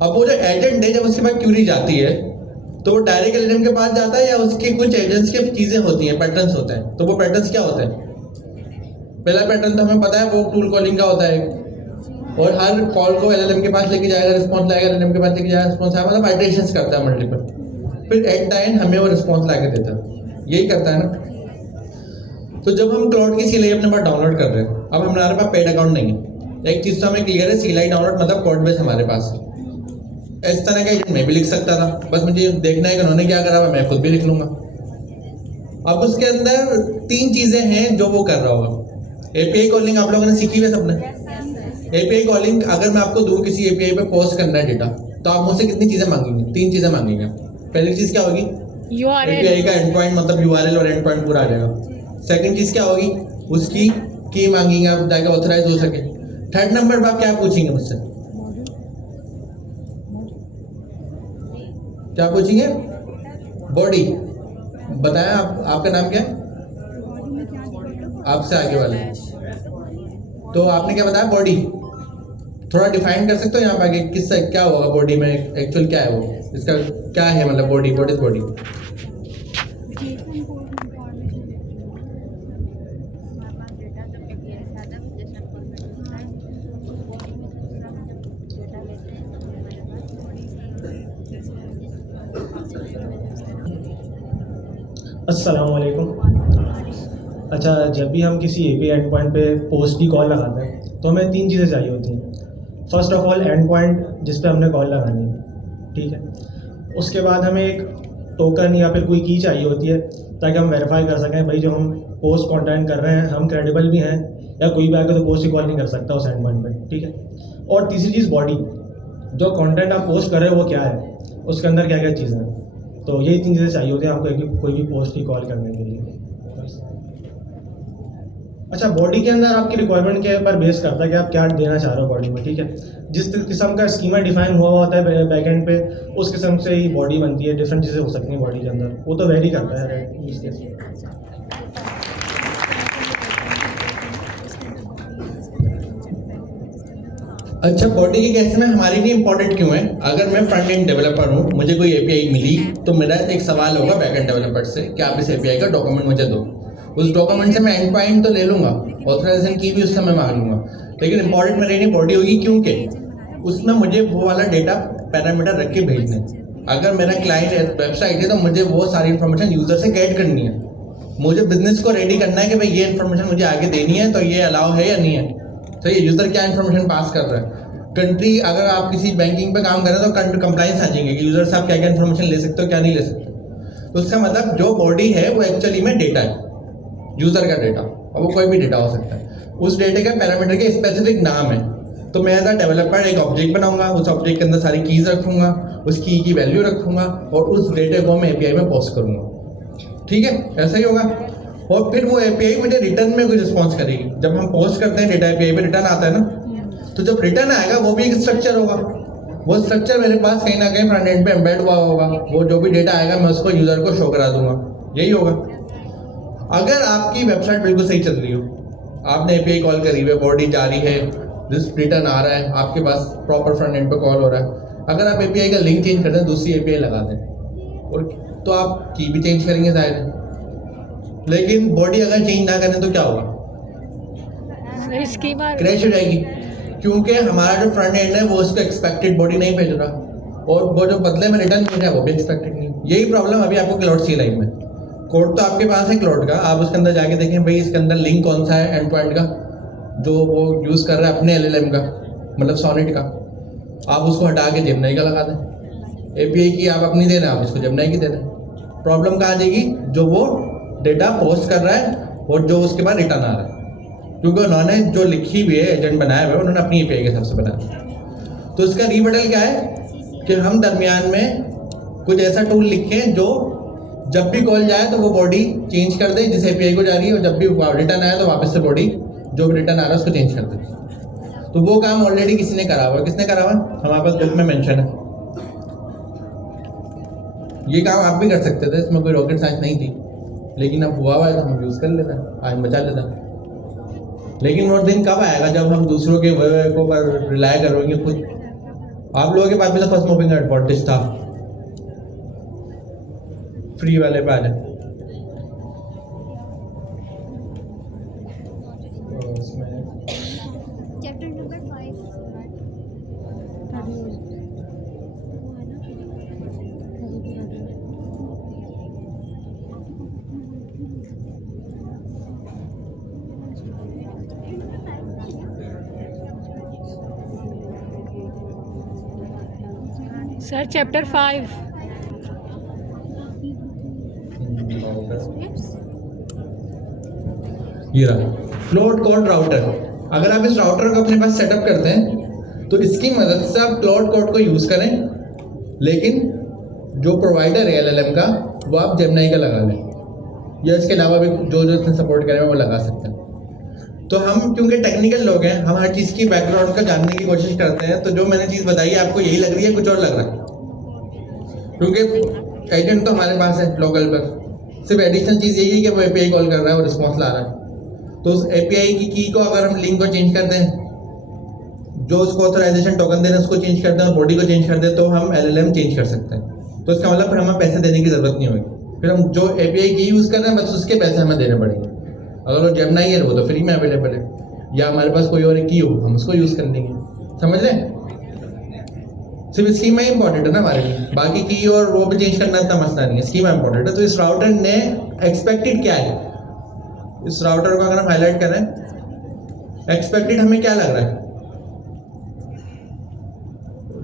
अब वो जो एजेंट है, जब उसके बाद क्यूरी जाती है, तो वो डायरेक्ट LLM के पास जाता है, या उसके कुछ एजेंट्स के चीज़ें होती हैं, पैटर्न्स होते हैं। तो वो पैटर्न्स क्या होते हैं? पहला पैटर्न तो हमें पता है, वो टूल कॉलिंग का होता है, और हर कॉल को LLM के पास लेके जाएगा, रिस्पॉन्स लाएगा, LLM के पास लेके जाएगा, रिस्पॉन्स आएगा, मतलब आइटरेशंस करता है मल्टीपल, फिर एट द एंड हमें वो रिस्पॉन्स ला के देता है। यही करता है ना। तो जब हम क्लाउड की CLI अपने पास डाउनलोड कर रहे हैं, अब हमारे पास पेड अकाउंट नहीं है, एक चीज़ तो हमें क्लियर है, CLI डाउनलोड मतलब कोड बेस हमारे पास है। इस तरह का एजेंट मैं भी लिख सकता था, बस मुझे देखना है कि उन्होंने क्या करा, मैं खुद भी लिख लूँगा। अब उसके अंदर 3 चीज़ें हैं जो वो कर रहा होगा। API कॉलिंग आप लोगों ने सीखी है सबने। API कॉलिंग, अगर मैं आपको दूँ किसी API पे पोस्ट करना है डेटा, तो आप मुझसे कितनी चीज़ें मांगेंगे? 3 चीज़ें मांगेंगे। पहली चीज़ क्या होगी? URL। API का एंड पॉइंट, मतलब URL और एंड पॉइंट पूरा आ जाएगा। सेकंड चीज़ क्या होगी? उसकी की मांगेंगे, आप जाके ऑथराइज हो सके। थर्ड नंबर पर आप क्या पूछेंगे मुझसे? क्या पूछेंगे? बॉडी। बताया आपका नाम क्या है? आपसे आगे वाले। तो आपने क्या बताया? बॉडी। थोड़ा डिफाइन कर सकते हो यहाँ पे आगे, किस क्या होगा बॉडी में, एक्चुअल क्या है वो, इसका क्या है मतलब बॉडी, व्हाट इज बॉडी? अस्सलामुअलैकुम। अच्छा, जब भी हम किसी एपीआई एंड पॉइंट पे पोस्ट की कॉल लगाते हैं तो हमें 3 चीज़ें चाहिए होती हैं। First of all and point जिस पे हमने कॉल लगानी है, ठीक है। उसके बाद हमें एक टोकन या फिर कोई की चाहिए होती है ताकि हम वेरीफाई कर सकें भाई जो हम पोस्ट कंटेंट कर रहे हैं हम क्रेडिबल भी हैं, या कोई भी आकर तो पोस्ट की कॉल नहीं कर सकता उस एंड पॉइंट पे, ठीक है। और तीसरी चीज़ बॉडी, जो कंटेंट आप पोस्ट कर रहे हो वो क्या है, उसके अंदर क्या क्या चीज़ें हैं। तो यही 3 चीज़ें चाहिए होती हैं आपको कोई भी पोस्ट की कॉल करने के लिए। अच्छा, बॉडी के अंदर आपकी रिक्वायरमेंट के ऊपर बेस करता है कि आप क्या देना चाह रहे हो बॉडी में, ठीक है। जिस किस्म का स्कीमा डिफाइन हुआ होता है बैकएंड पे, उस किस्म से ही बॉडी बनती है। डिफरेंट चीज़ें हो सकती हैं बॉडी के अंदर, वो तो वेरी करता है यूज केस। अच्छा, बॉडी के केस में हमारे लिए इंपॉर्टेंट क्यों है? अगर मैं फ्रंट एंड डेवलपर हूँ, मुझे कोई एपीआई मिली तो मेरा एक सवाल होगा बैक एंड डेवलपर से कि आप इस एपीआई का डॉक्यूमेंट मुझे दो। उस डॉक्यूमेंट से मैं एंड पॉइंट तो ले लूँगा, ऑथराइजेशन की भी उससे मैं मांग लूँगा, लेकिन इंपॉर्टेंट मेरी नहीं बॉडी होगी, क्योंकि उसमें मुझे वो वाला डेटा पैरामीटर रख के भेजने। अगर मेरा क्लाइंट वेबसाइट है तो मुझे वो सारी इन्फॉर्मेशन यूज़र से गेट करनी है। मुझे बिजनेस को रेडी करना है कि भाई ये इन्फॉर्मेशन मुझे आगे देनी है, तो ये अलाउ है या नहीं है, तो ये यूज़र क्या इन्फॉर्मेशन पास कर रहा है। कंट्री, अगर आप किसी बैंकिंग पे काम कर रहे हैं तो कंप्लाइंस आ जाएंगे कि यूज़र से आप क्या क्या इन्फॉर्मेशन ले सकते हो, क्या नहीं ले सकते। तो उसका मतलब जो बॉडी है वो एक्चुअली में डेटा है, यूज़र का डेटा, और वो कोई भी डेटा हो सकता है। उस डेटे का पैरामीटर के स्पेसिफिक नाम है। तो मैं एज अ डेवलपर एक ऑब्जेक्ट बनाऊंगा, उस ऑब्जेक्ट के अंदर सारी कीज़ रखूंगा, उस की वैल्यू रखूंगा और उस डेटे को मैं एपीआई में पोस्ट करूंगा, ठीक है। ऐसा ही होगा। और फिर वो एपीआई मुझे रिटर्न में कोई रिस्पॉन्स करेगी। जब हम पोस्ट करते हैं डेटा, एपीआई पे रिटर्न आता है ना, तो जब रिटर्न आएगा वो भी एक स्ट्रक्चर होगा। वो स्ट्रक्चर मेरे पास कहीं ना कहीं फ्रंट एंड पे एम्बेड हुआ होगा। वो जो भी डेटा आएगा मैं उसको यूज़र को शो करा दूंगा, यही होगा। अगर आपकी वेबसाइट बिल्कुल सही चल रही हो, आपने एपीआई कॉल करी हुई है, बॉडी जारी है, रिटर्न आ रहा है, आपके पास प्रॉपर फ्रंट एंड पे कॉल हो रहा है, अगर आप एपीआई का लिंक चेंज कर दें, दूसरी एपीआई लगा दें, और तो आप की भी चेंज करेंगे जाहिर है। लेकिन बॉडी अगर चेंज ना करें तो क्या होगा? क्रैश हो जाएगी, क्योंकि हमारा जो फ्रंट एंड है वो उसको एक्सपेक्टेड बॉडी नहीं भेज रहा, और वो जो बदले में रिटर्न भेज रहा है वो भी एक्सपेक्टेड नहीं। यही प्रॉब्लम अभी आपको क्लाउड सी लाइन में। कोड तो आपके पास है क्लाउड का, आप उसके अंदर जाके देखें भाई इसके अंदर लिंक कौन सा है एंड पॉइंट का जो वो यूज़ कर रहा है अपने एलएलएम का, मतलब सोनेट का, आप उसको हटा के जेमिनी का लगा दें। एपीआई की आप अपनी देना, आप उसको जेमिनी की देना। प्रॉब्लम कहाँ आ जाएगी? जो वो डेटा पोस्ट कर रहा है और जो उसके बाद रिटर्न आ रहा है, क्योंकि उन्होंने जो लिखी हुई है, एजेंट बनाया हुआ है, उन्होंने अपनी एपीआई के हिसाब से बनाया। तो इसका रीबटल क्या है कि हम दरमियान में कुछ ऐसा टूल लिखें जो जब भी कॉल जाए तो वो बॉडी चेंज कर दे जिस एपीआई को जा रही है, और जब भी रिटर्न आए तो वापस से बॉडी जो भी रिटर्न आ रहा है उसको चेंज कर दे। तो वो काम ऑलरेडी किसी ने करा हुआ है। किसने करा हुआ? हमारे पास बुक में मेंशन है। ये काम आप भी कर सकते थे, इसमें कोई रॉकेट साइंस नहीं थी, लेकिन अब हुआ है तो हम यूज़ कर लेते हैं, टाइम बचा लेते हैं। लेकिन वो दिन कब आएगा जब हम दूसरों के को पर रिलाय करेंगे खुद? आप लोगों के पास भी तो फर्स्ट मूविंग एडवांटेज था, फ्री वाले पे आ जाए। Chapter number 5। Sir, chapter 5. ये रहा क्लाउड कोड राउटर। अगर आप इस राउटर को अपने पास सेटअप करते हैं तो इसकी मदद से आप क्लाउड कोड को यूज़ करें, लेकिन जो प्रोवाइडर है एलएलएम का वो आप जेमिनी का लगा लें, या इसके अलावा भी जो जो इसमें सपोर्ट करें वो लगा सकते हैं। तो हम क्योंकि टेक्निकल लोग हैं, हम हर चीज़ की बैकग्राउंड का जानने की कोशिश करते हैं। तो जो मैंने चीज़ बताई है आपको यही लग रही है, कुछ और लग रहा है, क्योंकि एजेंट तो हमारे पास है लोकल पर, सिर्फ एडिशनल चीज़ यही है कि वो एपीआई कॉल कर रहा है और रिस्पॉन्स ला रहा है। तो उस एपीआई की को अगर हम लिंक को चेंज कर दें, जो उसको ऑथराइजेशन टोकन देना उसको चेंज कर दें और बॉडी को चेंज कर दें, तो हम एलएलएम चेंज कर सकते हैं। तो इसका मतलब फिर हमें पैसे देने की ज़रूरत नहीं होगी। फिर हम जो एपीआई की यूज़ कर रहे हैं बस उसके पैसे हमें देने पड़ेंगे। अगर वो जेमिनी है वो तो फ्री में अवेलेबल है, या हमारे पास कोई और की हो हम उसको यूज़ कर लेंगे। समझ रहे हैं? सिर्फ स्कीमा ही इंपॉर्टेंट है ना हमारे लिए, बाकी की और वो भी चेंज करना इतना मसला नहीं है, स्कीमा इंपॉर्टेंट है। तो इस राउटर ने एक्सपेक्टेड क्या है, इस राउटर को अगर हम हाईलाइट करें, एक्सपेक्टेड हमें क्या लग रहा है,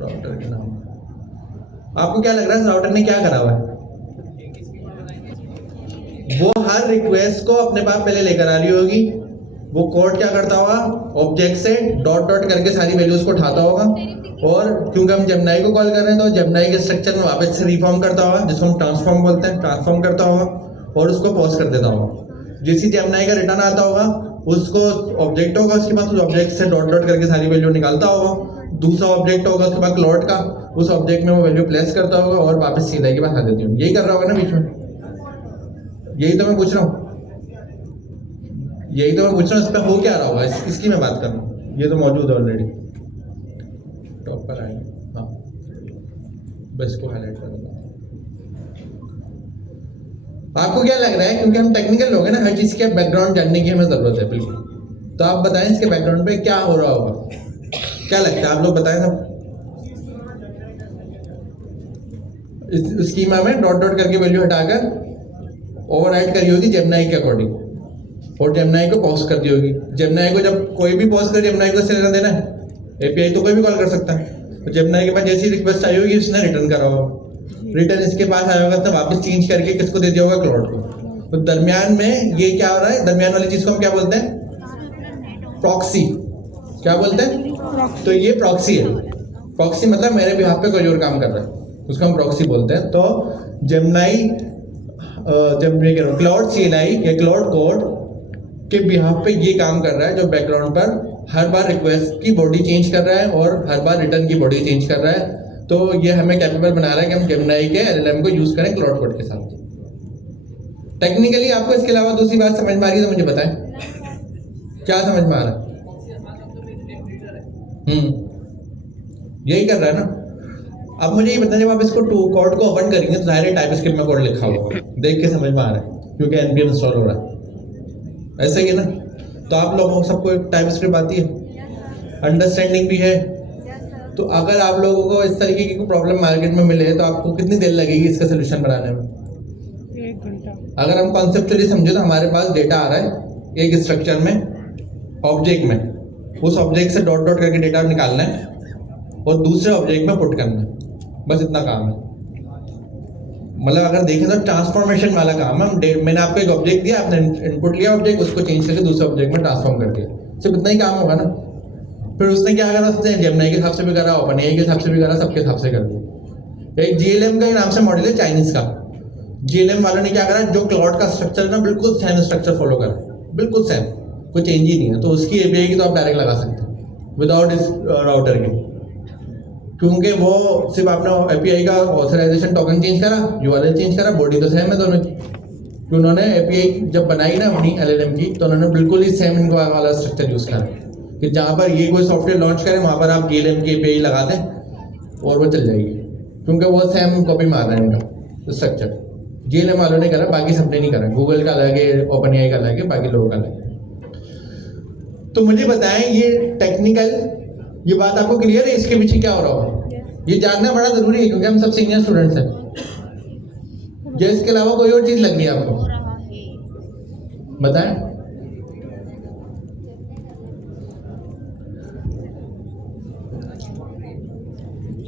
राउटर के नाम आपको क्या लग रहा है इस राउटर ने क्या करा हुआ है? वो हर रिक्वेस्ट को अपने पास पहले लेकर आ रही होगी, वो कोड क्या करता होगा, ऑब्जेक्ट से डॉट डॉट करके सारी वैल्यूज को उठाता होगा, और क्योंकि हम जेमिनाई को कॉल कर रहे हैं तो जेमिनाई के स्ट्रक्चर में वापस से रिफॉर्म करता होगा, जिसको हम ट्रांसफॉर्म बोलते हैं, ट्रांसफॉर्म करता होगा और उसको पॉज कर देता होगा। जैसे जेमिनाई का रिटर्न आता होगा, उसको ऑब्जेक्ट होगा उसके पास, उस ऑब्जेक्ट से डॉट डॉट करके सारी वैल्यू निकालता होगा, दूसरा ऑब्जेक्ट होगा उसके पास क्लॉड का, उस ऑब्जेक्ट में वो वैल्यू प्लेस करता होगा और वापस सीधा के पास आ देती होगी। यही कर रहा होगा ना बीच में, यही तो मैं पूछ रहा हूँ, यही तो मैं पूछ रहा हूँ, इस पर हो क्या रहा होगा, इसकी मैं बात कर रहा हूँ। ये तो मौजूद है ऑलरेडी, टॉप पर आएगा, हाँ बस इसको हाईलाइट कर दूंगा। आपको क्या लग रहा है, क्योंकि हम टेक्निकल लोग हैं ना, हर चीज़ के बैकग्राउंड जानने की हमें ज़रूरत है बिल्कुल, तो आप बताएं इसके बैकग्राउंड पे क्या हो रहा होगा, क्या लगता है आप लोग बताएं सब। इस स्कीमा में डॉट डॉट करके वैल्यू हटाकर ओवरराइड करी होगी जेमिनाई के अकॉर्डिंग, और जेमिनाई को पॉज कर दी होगी। जेमिनाई को जब कोई भी पॉज कर, जेमिनाई को लेना देना है, एपीआई तो कोई भी कॉल कर सकता है, तो जेमिनाई के पास जैसी रिक्वेस्ट आई होगी उसने रिटर्न करा होगा, रिटर्न इसके पास आया होगा तो वापस चेंज करके किसको दे दिया होगा, क्लाउड को। तो दरमियान में ये क्या हो रहा है, दरमियान वाली चीज़ को हम क्या बोलते हैं, प्रॉक्सी, क्या बोलते हैं, तो ये प्रॉक्सी है। प्रॉक्सी मतलब मेरे बिहाफ पे कोई और काम कर रहा है, उसको हम प्रॉक्सी बोलते हैं। तो जेमिनाई, जब मैं कह रहा हूँ क्लाउड CLI या क्लाउड कोड के बिहाफ पे ये काम कर रहा है, जो बैकग्राउंड पर हर बार रिक्वेस्ट की बॉडी चेंज कर रहा है और हर बार रिटर्न की बॉडी चेंज कर रहा है। तो ये हमें कैपेबल बना रहा है कि हम जेमिनाई के LLM को यूज़ करें क्लाउड कोड के साथ। टेक्निकली आपको इसके अलावा दूसरी बात समझ में आ रही है तो मुझे बताएं, क्या समझ में आ रहा है? यही कर रहा है ना। अब मुझे ये बताएं, जब आप इसको कोड को ओपन करेंगे तो ज़ाहिर है टाइपस्क्रिप्ट में कोड लिखा होगा, देख के समझ में आ रहा है क्योंकि NPM इंस्टॉल हो रहा है, ऐसा ही है ना। तो आप लोगों सबको एक टाइपस्क्रिप्ट आती है, अंडरस्टैंडिंग भी है। तो अगर आप लोगों को इस तरीके की कोई प्रॉब्लम मार्केट में मिले तो आपको कितनी देर लगेगी इसका सोल्यूशन बनाने में? 1 घंटा। अगर हम कॉन्सेप्चुअली समझे तो हमारे पास डेटा आ रहा है एक स्ट्रक्चर में, ऑब्जेक्ट में, उस ऑब्जेक्ट से डॉट डॉट करके डेटा निकालना है और दूसरे ऑब्जेक्ट में पुट करना है, बस इतना काम है। मतलब अगर देखें तो ट्रांसफॉर्मेशन वाला काम है। मैंने आपको एक ऑब्जेक्ट दिया, आपने इनपुट लिया ऑब्जेक्ट, उसको चेंज करके दूसरे ऑब्जेक्ट में ट्रांसफॉर्म कर दिया, सिर्फ इतना ही काम होगा ना। फिर उसने क्या करा, उसने जेमिनाई के हिसाब से भी करा, ओपनएआई के हिसाब से भी करा, सबके हिसाब से कर दिया। एक GLM का नाम से मॉडल है चाइनीज का, GLM वालों ने क्या करा, जो क्लाउड का स्ट्रक्चर है ना बिल्कुल सेम स्ट्रक्चर फॉलो करा, बिल्कुल सेम, कोई चेंज ही नहीं है। तो उसकी API की तो आप डायरेक्ट लगा सकते हैं विदाउट इस राउटर के, क्योंकि वो सिर्फ आपने API का ऑथराइजेशन टोकन चेंज करा, URL चेंज करा, बॉडी तो सेम है दोनों की। उन्होंने API जब बनाई ना अपनी LLM की, तो उन्होंने बिल्कुल ही सेम इनका वाला स्ट्रक्चर यूज़ करा कि जहाँ पर ये कोई सॉफ्टवेयर लॉन्च करें वहाँ पर आप GLM की API लगा दें और वो चल जाएगी, क्योंकि वो सेम कॉपी मार रहा है इनका स्ट्रक्चर। GLM वालों ने करा, बाकी सबने नहीं करा, गूगल का अलग है, OpenAI का अलग है, बाकी लोगों का अलग है। तो मुझे बताएं ये टेक्निकल, ये बात आपको क्लियर है इसके पीछे क्या हो रहा होगा? ये जानना बड़ा जरूरी है क्योंकि हम सब सीनियर स्टूडेंट्स हैं। जो इसके अलावा कोई और चीज लग रही है आपको, बताएं।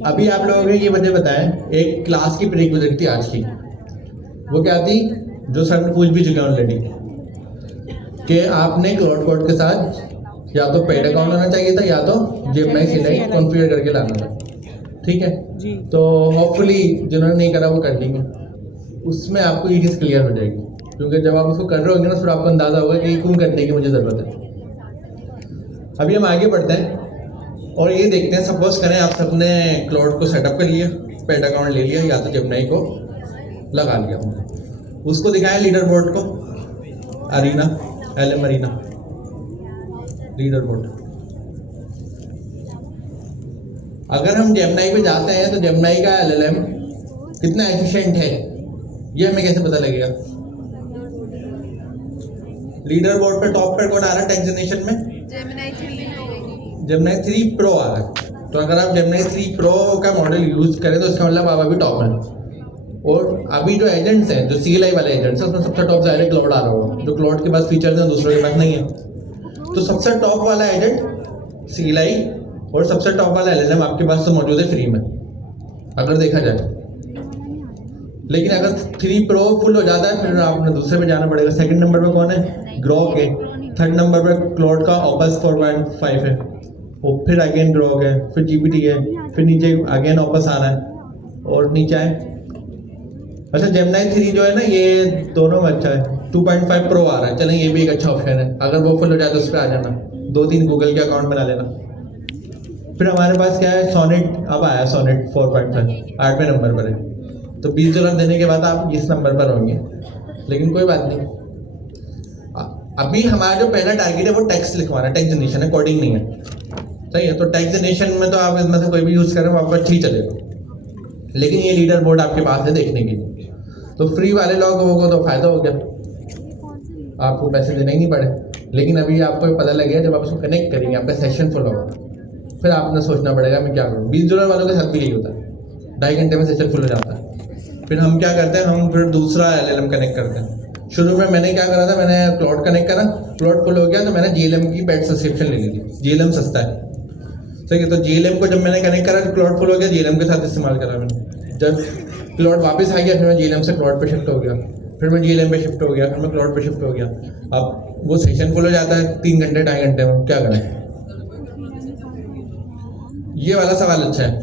अभी आप लोगों को ये वजह बताएं, एक क्लास की प्रीरिक्विजिट थी आज की, वो क्या थी, जो सर ने पूछ भी चुके हैं ऑलरेडी, कि आपने क्लाउड कोड के साथ या तो पेड अकाउंट होना चाहिए था या तो जेमिनाई CLI कॉन्फ़िगर करके लाना था, ठीक है जी। तो होपफुली जिन्होंने नहीं करा वो कर लेंगे, उसमें आपको ये चीज़ क्लियर हो जाएगी, क्योंकि जब आप उसको कर रहे होंगे ना फिर आपको अंदाज़ा होगा कि क्यों करने की मुझे ज़रूरत है। अभी हम आगे बढ़ते हैं और ये देखते हैं, सपोज करें आप सबने क्लाउड को सेटअप कर लिया, पेड अकाउंट ले लिया या तो जेमिनाई को लगा लिया, उसको दिखाया लीडर बोर्ड को, arena LM arena leaderboard. अगर हम जेमिनाई पे जाते हैं तो जेमिनाई का LLM कितना एफिशिएंट है ये हमें कैसे पता लगेगा? लीडर बोर्ड पे टॉप पर कौन आ रहा है टेक जनरेशन में? जेमिनाई 3 प्रो आ रहा है, तो अगर आप जेमिनी 3 प्रो का मॉडल यूज़ करें तो इसका मतलब आप अभी टॉप हैं। और अभी जो एजेंट्स हैं, जो CLI वाले एजेंट्स हैं, उसमें सबसे टॉप डायरेक्ट क्लाउड आ रहा होगा, जो क्लाउड के पास फीचर्स हैं दूसरों के पास नहीं है। तो सबसे टॉप वाला एजेंट CLI और सबसे टॉप वाला LLM आपके पास तो मौजूद है फ्री में, अगर देखा जाए। लेकिन अगर 3 प्रो फुल हो जाता है फिर आपने दूसरे पे जाना पड़ेगा। सेकंड नंबर पे कौन है? ग्रॉक है। थर्ड नंबर पे क्लाउड का Opus 4.5 है, और फिर अगेन ग्रॉक है, फिर GPT है, फिर नीचे अगेन Opus आ रहा है, और नीचे है अच्छा जेमिनी 3 जो है ना, ये दोनों में अच्छा है। 2.5 प्रो आ रहा है, चलें ये भी एक अच्छा ऑप्शन है। अगर वो फुल हो जाए तो उस पर आ जाना, 2-3 गूगल के अकाउंट बना लेना। फिर हमारे पास क्या है? सोनेट अब आया, सोनेट 4.5 8वें नंबर पर है। तो $20 देने के बाद आप इस नंबर पर होंगे, लेकिन कोई बात नहीं। अभी हमारा जो पहला टारगेट है वो टेक्स्ट लिखवाना, टेक्स्ट जनरेशन है, कोडिंग नहीं है, सही है। तो टेक्स्ट जनरेशन में तो आप इसमें से कोई भी यूज़ करें वो आपका ठीक चलेगा, लेकिन ये लीडर बोर्ड आपके पास है देखने के लिए। तो फ्री वाले लोगों को तो फ़ायदा हो गया, आपको पैसे देने ही नहीं पड़े। लेकिन अभी आपको पता लग गया, जब आप उसको कनेक्ट करेंगे आपका सेशन फुल होगा, फिर आपने सोचना पड़ेगा मैं क्या करूँ। $20 वालों के साथ भी यही होता है, 2.5 घंटे में सेशन फुल हो जाता है। फिर हम क्या करते हैं, हम फिर दूसरा LLM कनेक्ट करते हैं। शुरू में मैंने क्या करा था, मैंने क्लाउड कनेक्ट करा, क्लाउड फुल हो गया तो मैंने GLM की पेड सब्सक्रिप्शन ले ली थी। GLM सस्ता है, ठीक है। तो GLM को जब मैंने कनेक्ट करा, क्लाउड फुल हो गया, GLM के साथ इस्तेमाल करा मैंने। जब क्लाउड वापस आ गया, फिर मैं GLM से क्लाउड पे शिफ्ट हो गया, फिर मैं GLM पे शिफ्ट हो गया, फिर मैं क्लाउड पे शिफ्ट हो गया। अब वो सेशन फुल हो जाता है 3 घंटे 2.5 घंटे में, क्या करें। ये वाला सवाल अच्छा है।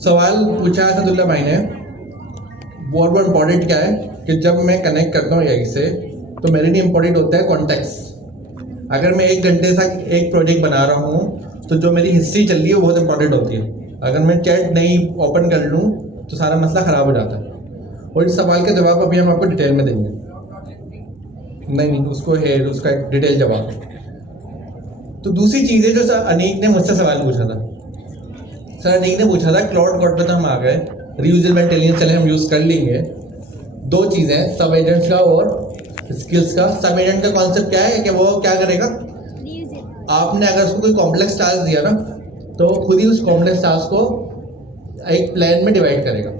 सवाल पूछा है सदुल्ला भाई ने, बहुत इंपॉर्टेंट क्या है कि जब मैं कनेक्ट करता हूँ AI से तो मेरे लिए इंपॉर्टेंट होता है कॉन्टेक्स्ट। अगर मैं 1 घंटे से एक प्रोजेक्ट बना रहा हूँ तो जो मेरी हिस्ट्री चल रही है वो बहुत इंपॉर्टेंट होती है। अगर मैं चैट नहीं ओपन कर लूँ तो सारा मसला ख़राब हो जाता है। और इस सवाल का जवाब अभी हम आपको डिटेल में देंगे। नहीं उसको है उसका डिटेल जवाब। तो दूसरी चीज़ है जो सर अनीक ने मुझसे सवाल पूछा था। सर अनीक ने पूछा था क्लाउड कोड पे तो हम आ गए, रीयूजेबल इंटेलिजेंस चले हम यूज़ कर लेंगे। 2 चीज़ें, सब एजेंट्स का और स्किल्स का। सब एजेंट का कॉन्सेप्ट क्या है कि वो क्या करेगा, आपने अगर उसको कोई कॉम्प्लेक्स टास्क दिया ना तो खुद ही उस कॉम्प्लेक्स टास्क को एक प्लान में डिवाइड करेगा।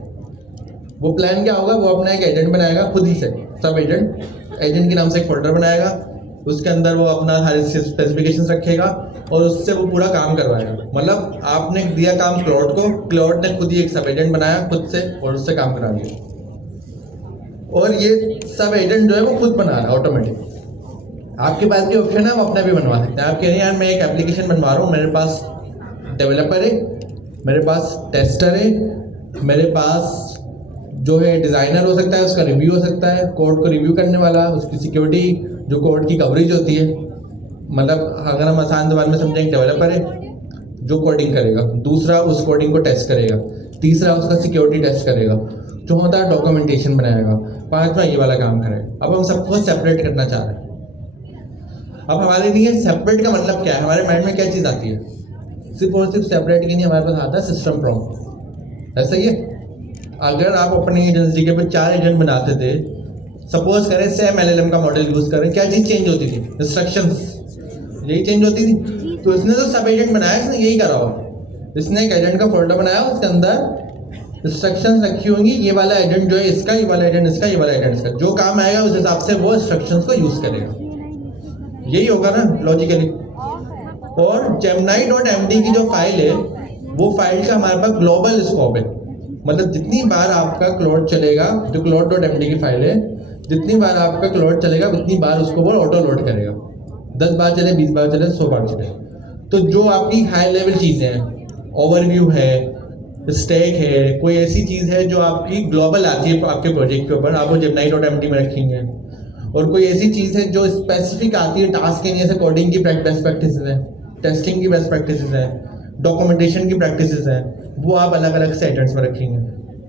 वो प्लान क्या होगा, वो अपना एक एजेंट बनाएगा खुद ही से, सब एजेंट के नाम से एक फोल्डर बनाएगा, उसके अंदर वो अपना सारे स्पेसिफिकेशंस रखेगा और उससे वो पूरा काम करवाएगा। मतलब आपने दिया काम क्लाउड को, क्लाउड ने खुद ही एक सब एजेंट बनाया खुद से और उससे काम करा दिया। और ये सब एजेंट जो है वो खुद बना रहा है ऑटोमेटिक। आपके पास भी ऑप्शन है, आप अपना भी बनवा सकते हैं। आप कह रहे हैं यार मैं एक एप्लीकेशन बनवा रहा हूँ, मेरे पास डेवलपर है, मेरे पास टेस्टर है, मेरे पास जो है डिज़ाइनर हो सकता है, उसका रिव्यू हो सकता है, कोड को रिव्यू करने वाला, उसकी सिक्योरिटी, जो कोड की कवरेज होती है। मतलब अगर हम आसान जबान में समझें, डेवलपर है जो कोडिंग करेगा, दूसरा उस कोडिंग को टेस्ट करेगा, तीसरा उसका सिक्योरिटी टेस्ट करेगा, चौथा डॉक्यूमेंटेशन बनाएगा, 5वां ये वाला काम करेगा। अब हम सबको सेपरेट करना चाह रहे हैं। अब हमारे लिए सेपरेट का मतलब क्या है, हमारे माइंड में क्या चीज़ आती है? सिर्फ और सिर्फ सेपरेट के लिए हमारे पास आता है सिस्टम प्रॉम्प्ट। ऐसा ही है, अगर आप अपनी एजेंसी के पे 4 एजेंट बनाते थे, सपोज करें सेम LLM का मॉडल यूज़ करें, क्या चीज़ चेंज होती थी? इंस्ट्रक्शंस, यही चेंज होती थी। तो इसने तो सब एजेंट बनाया, इसने यही करा हो। इसने एक एजेंट का फोल्डर बनाया, उसके अंदर इंस्ट्रक्शंस रखी होंगी, ये वाला एजेंट जो है इसका, ये वाला एजेंट इसका, ये वाला एजेंट इसका, जो काम आएगा उस हिसाब से वो इंस्ट्रक्शंस को यूज़ करेगा। यही होगा ना लॉजिकली। और Gemini.md की जो फाइल है, वो फाइल का हमारे पास ग्लोबल स्कोप है। मतलब जितनी बार आपका क्लाउड चलेगा, जो cloud.md की फाइल है, जितनी बार आपका क्लाउड चलेगा उतनी बार उसको वो ऑटो लोड करेगा। 10 बार चले, 20 बार चले, 100 बार चले। तो जो आपकी हाई लेवल चीज़ें हैं, ओवरव्यू है, स्टैक है, कोई ऐसी चीज़ है जो आपकी ग्लोबल आती है आपके प्रोजेक्ट के ऊपर, आप वो Gemini.md में रखेंगे। और कोई ऐसी चीज़ है जो स्पेसिफिक आती है टास्क के लिए, जैसे कोडिंग की बेस्ट प्रैक्टिसेस हैं, टेस्टिंग की बेस्ट प्रैक्टिसेस हैं, डॉक्यूमेंटेशन की प्रैक्टिसेस हैं, वो आप अलग अलग से एजेंट्स में रखेंगे।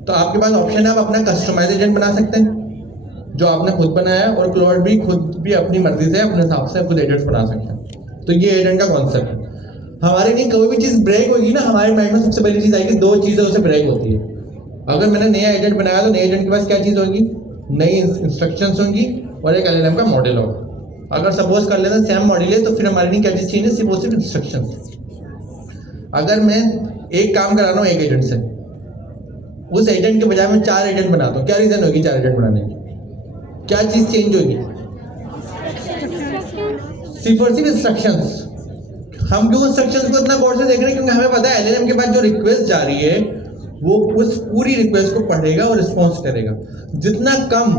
तो आपके पास ऑप्शन है, आप अपना कस्टमाइज एजेंट बना सकते हैं जो आपने खुद बनाया है, और क्लाउड भी खुद भी अपनी मर्जी से अपने हिसाब से खुद एजेंट्स बना सकते हैं। तो ये एजेंट का कॉन्सेप्ट है। हमारे लिए कोई भी चीज़ ब्रेक होगी ना, हमारे माइंड में सबसे पहली चीज़ आएगी, 2 चीज़ें उसे ब्रेक होती है। अगर मैंने नया एजेंट बनाया तो नए एजेंट के पास क्या चीज़ होगी, नई इंस्ट्रक्शंस होंगी और एक LLM का मॉडल होगा। अगर सपोज कर लेना सेम मॉडल है तो फिर हमारे लिए क्या चीज़ चाहिए, सिर्फ और सिर्फ इंस्ट्रक्शंस। अगर मैं एक काम करा रहा हूँ एक एजेंट से, उस एजेंट के बजाय मैं 4 एजेंट बनाता हूँ, क्या रीज़न होगी 4 एजेंट बनाने की? क्या चीज़ चेंज होगी? सिर्फ और सिर्फ इंस्ट्रक्शंस। हम क्यों इंस्ट्रक्शंस को इतना गौर से देख रहे हैं? क्योंकि हमें पता है एलएलएम के बाद जो रिक्वेस्ट जा रही है वो उस पूरी रिक्वेस्ट को पढ़ेगा और रिस्पॉन्स करेगा। जितना कम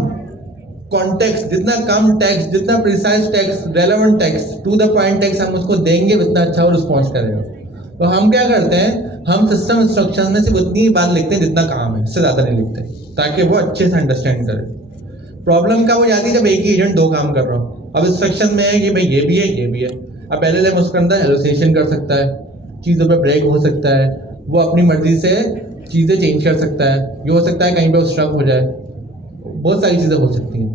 कॉन्टेक्स्ट, जितना कम टेक्स्ट, जितना precise text, relevant text, to the point text हम उसको देंगे उतना अच्छा वो रिस्पॉन्स करेगा। तो हम क्या करते हैं, हम सिस्टम इंस्ट्रक्शन में सिर्फ उतनी ही बात लिखते हैं जितना काम है, इससे ज़्यादा नहीं लिखते, ताकि वो अच्छे से अंडरस्टैंड करे। प्रॉब्लम क्या हो जाती है जब एक ही एजेंट 2 काम कर रहा हो। अब इंस्ट्रक्शन में है कि भाई ये भी है ये भी है। अब एलएलएम उसके अंदर हेलोसिनेशन कर सकता है, चीज़ों पे ब्रेक हो सकता है, वो अपनी मर्जी से चीज़ें चेंज कर सकता है, ये हो सकता है कहीं पे वो स्ट्रक हो जाए, बहुत सारी चीज़ें हो सकती हैं।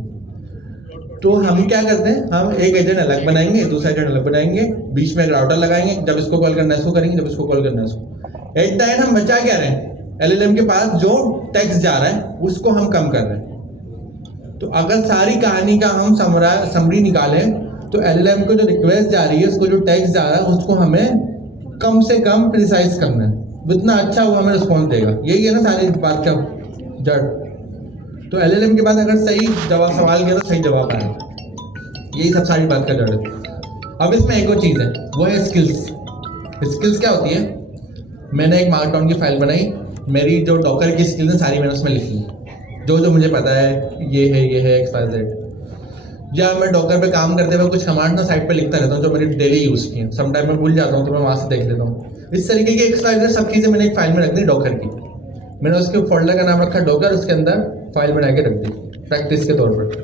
तो हम क्या करते हैं, हम एक एजेंट अलग बनाएंगे, दूसरा एजेंट अलग बनाएंगे, बीच में एक राउटर लगाएंगे, जब इसको कॉल करना है इसको करेंगे, जब इसको कॉल करना है इसको। एट द एंड हम बचा क्या रहे हैं, एलएलएम के पास जो टेक्स्ट जा रहा है उसको हम कम कर रहे हैं। तो अगर सारी कहानी का हम समरी निकालें तो एलएलएम को जो रिक्वेस्ट जा रही है, उसको जो टेक्स्ट जा रहा है उसको हमें कम से कम प्रिसाइज करना है, जितना अच्छा वो हमें रिस्पॉन्स देगा। यही है ना सारी बात का जड़। तो एलएलएम के बाद अगर सही जवाब सवाल किया तो सही जवाब आए, यही सब सारी बात का जड़ है। अब इसमें एक और चीज़ है, वो है स्किल्स। स्किल्स क्या होती है? मैंने एक मार्कडाउन की फाइल बनाई, मेरी जो डॉकर की स्किल्स हैं सारी मैंने उसमें लिखी, जो मुझे पता है ये है XYZ। या मैं डॉकर पे काम करते हुए कुछ कमांड ना साइड पे लिखता रहता हूँ जो मेरी डेली यूज़ की है। समटाइम मैं भूल जाता हूँ तो मैं वहाँ से देख लेता हूँ। इस तरीके की XYZ सब चीज़ें मैंने एक फाइल में रख दी डॉकर की। मैंने उसके फोल्डर का नाम रखा डॉकर, उसके अंदर फाइल बना के रख दी प्रैक्टिस के तौर पर।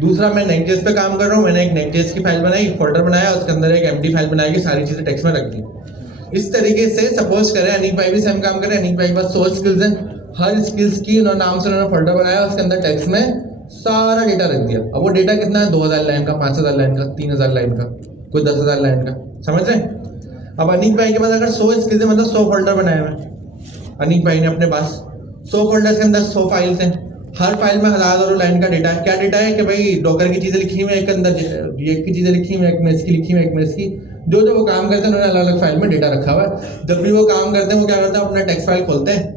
दूसरा, मैं नेक्स्ट.जेएस पे काम कर रहा हूँ, मैंने एक नेक्स्ट.जेएस की फाइल बनाई, फोल्डर बनाया, उसके अंदर एक एम्प्टी फाइल बनाई, सारी चीज़ें टेक्स्ट में रख दी। इस तरीके से सपोज करें अनीक भाई भी सेम काम करें, अनीक भाई के पास 100 स्किल्स हैं, हर स्किल्स की नाम से उन्होंने फोल्डर बनाया, उसके अंदर टेक्स्ट में सारा डेटा रख दिया। अब वो डेटा कितना है, 2000 लाइन का, 5000 लाइन का, 3000 लाइन का, कोई 10,000 लाइन का, समझ रहे हैं? अब अनीक भाई के पास अगर 100 स्किल्स है, मतलब 100 फोल्डर बनाए हुए अनीक भाई ने अपने पास 100 फोल्डर्स के अंदर 100 फाइल्स हैं, हर फाइल में 1000 लाइन का डेटा है। क्या डेटा है कि भाई डॉकर की चीज़ें लिखी हुई है, एक अंदर एक की चीज़ें लिखी हुई है, एक में इसकी लिखी हुई है, एक में इसकी, जो वो काम करते हैं उन्होंने अलग अलग फाइल में डेटा रखा हुआ है। जब भी वो काम करते हैं वो क्या करते हैं, अपना टेक्स्ट फाइल खोलते हैं,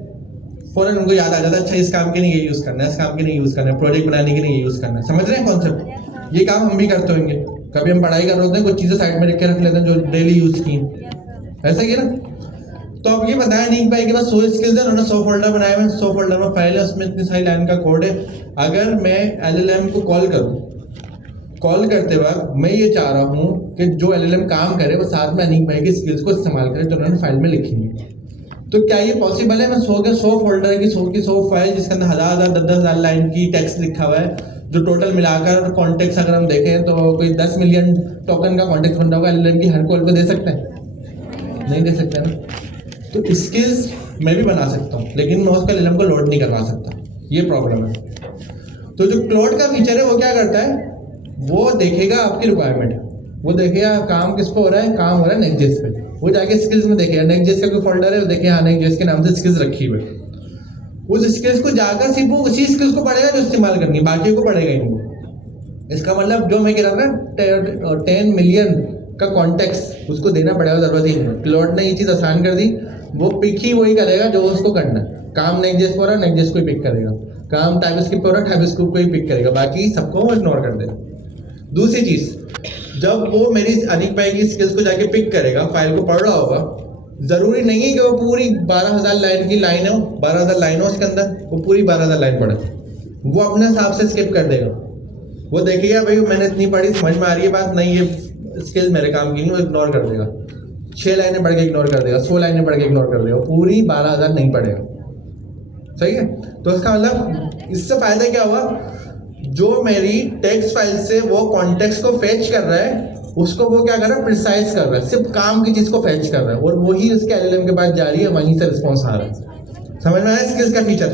फौरन उनको याद आ जाता है अच्छा इस काम के लिए ये यूज़ करना है, इस काम के लिए यूज़ करना है, प्रोजेक्ट बनाने के लिए ये यूज़ करना है। समझ रहे हैं कॉन्सेप्ट? ये काम हम भी करते होंगे, कभी हम पढ़ाई कर रहे होते हैं, कुछ चीज़ें साइड में रख के रख लेते हैं जो डेली यूज़ की, ऐसा ही है ना? तो अब ये बताया अनीक भाई के पास 100 स्किल्स है, उन्होंने 100 फोल्डर बनाए हुए, 100 फोल्डर में फाइल है, उसमें इतनी सारी लाइन का कोड है। अगर मैं एलएलएम को कॉल करूँ, कॉल करते वक्त मैं ये चाह रहा हूँ कि जो एलएलएम काम करे वो साथ में अनीक भाई की स्किल्स को इस्तेमाल करे जो उन्होंने फाइल में लिखी है। तो क्या ये पॉसिबल है? मैं 100 फोल्डर की 100 फाइल जिसके अंदर 1000 10,000 लाइन की टेक्स्ट लिखा हुआ है, जो टोटल मिलाकर कॉन्टेक्स्ट अगर हम देखें तो कोई 10 मिलियन टोकन का कॉन्टेक्स्ट बन रहा होगा, एलएलएम की हर कॉल पे दे सकते हैं? नहीं दे सकते ना। तो स्किल्स मैं भी बना सकता हूँ, लेकिन मैं उसका एलएलएम को लोड नहीं करवा सकता, ये प्रॉब्लम है। तो जो क्लाउड का फीचर है वो क्या करता है, वो देखेगा आपकी रिक्वायरमेंट, वो देखेगा काम किस पे हो रहा है, काम हो रहा है नेक्स्ट.जेएस पे, वो जाके स्किल्स में देखेगा नेक्स्ट.जेएस का कोई फोल्डर है, वो देखे हाँ नेक्स्ट.जेएस के नाम से स्किल्स रखी हुई, उस स्किल्स को जाकर सिर्फ वो उसी स्किल्स को पढ़ेगा जो इस्तेमाल करनी है, बाकी को पढ़ेगा ही नहीं। इसका मतलब जो मैं कह रहा था 10 मिलियन का कॉन्टेक्स्ट उसको देना पड़ेगा, जरूरत ही नहीं। क्लाउड ने ये चीज़ आसान कर दी, वो पिक ही वही करेगा जो उसको करना है। काम नेक्स्ट.जेएस पर हो रहा है, नेक्स्ट.जेएस को ही पिक करेगा, काम टाइपस्क्रिप्ट पर हो रहा है, टाइपस्क्रिप्ट को ही पिक करेगा, बाकी सबको इग्नोर कर देगा। दूसरी चीज़, जब वो मेरी अनीक भाई की स्किल्स को जाके पिक करेगा, फाइल को पढ़ रहा होगा, ज़रूरी नहीं है कि वो पूरी 12,000 लाइन की लाइन हो, 12,000 लाइन हो उसके अंदर, वो पूरी 12,000 लाइन पढ़े, वो अपने हिसाब से स्किप कर देगा। वो देखेगा भाई मैंने इतनी पढ़ी, समझ में आ रही है बात, नहीं ये स्किल मेरे काम की नहीं, वो इग्नोर कर देगा। 6 लाइनें पढ़ के इग्नोर कर देगा, 100 लाइनें पढ़ के इग्नोर कर देगा, पूरी 12,000 नहीं पढ़ेगा। सही है? तो इसका मतलब इससे फ़ायदा क्या हुआ, जो मेरी टेक्स्ट फाइल से वो कॉन्टेक्स्ट को फेच कर रहा है, उसको वो क्या कर रहा है, प्रिसाइज कर रहा है, सिर्फ काम की चीज़ को फेच कर रहा है, और वही उसके एलएलएम के बाद जारी है, वहीं से रिस्पॉन्स आ रहा है। समझ में आया स्किल्स का फीचर?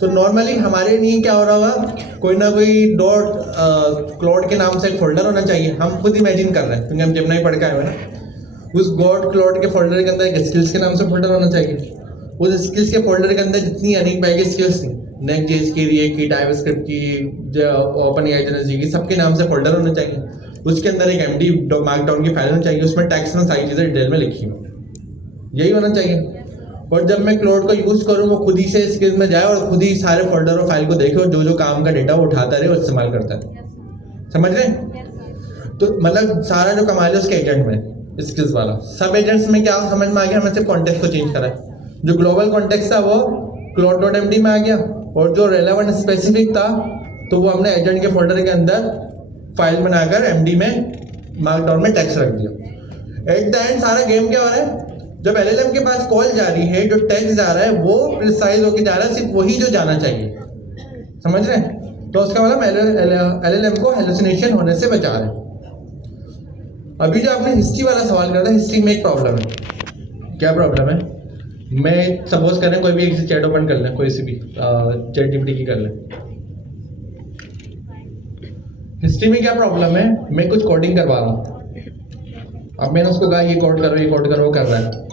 तो नॉर्मली हमारे लिए क्या हो रहा होगा, कोई ना कोई क्लाउड के नाम से एक फोल्डर होना चाहिए, हम खुद इमेजिन कर रहे हैं क्योंकि हम जेमिनी पढ़ के आए हुए ना। उस क्लाउड के फोल्डर के अंदर एक स्किल्स के नाम से फोल्डर होना चाहिए, उस स्किल्स के फोल्डर के अंदर जितनी अनीक भाई की स्किल्स थी, नेक्स्ट.जेएस की, रिएक्ट की, टाइपस्क्रिप्ट की, ओपनएआई जनरल की, सबके नाम से फोल्डर होने चाहिए। उसके अंदर एक एम्प्टी मार्कडाउन की फाइल होनी चाहिए, उसमें टेक्स्ट में सारी चीज़ें डिटेल में लिखी हुई। यही होना चाहिए। और जब मैं क्लाउड को यूज़ करूँ वो खुद ही से स्किल्स में जाए और खुद ही सारे फोल्डर और फाइल को देखे और जो जो काम का डेटा वो उठाता रहे और इस्तेमाल करता है। समझ रहे हैं? तो मतलब सारा जो कमा लिया उसके एजेंट में स्किल्स वाला। सब एजेंट्स में क्या समझ में आ गया, हमें सिर्फ कॉन्टेक्स्ट को चेंज करा है। जो ग्लोबल कॉन्टेक्स्ट था वो cloud.md में आ गया और जो रेलेवेंट स्पेसिफिक था तो वो हमने एजेंट के फोल्डर के अंदर फाइल बनाकर एमडी में मार्कडाउन में टेक्स्ट रख दिया। एट द एंड सारा गेम क्या हो रहा है, जब एलएलएम के पास कॉल जा रही है जो टेक्स्ट जा रहा है वो प्रिसाइज होकर जा रहा है, सिर्फ वही जो जाना चाहिए। समझ रहे हैं? तो उसका मतलब एलएलएम को हेलुसिनेशन होने से बचा रहे हैं। अभी जो आपने हिस्ट्री वाला सवाल करा था, हिस्ट्री में एक प्रॉब्लम है। क्या प्रॉब्लम है? मैं सपोज करें कोई भी एक चैट ओपन कर लें, कोई सी भी चैट जीपीटी की कर लें। हिस्ट्री में क्या प्रॉब्लम है, मैं कुछ कोडिंग करवा रहा हूँ। अब मैंने उसको कहा ये कोड करो, वो कर रहा है।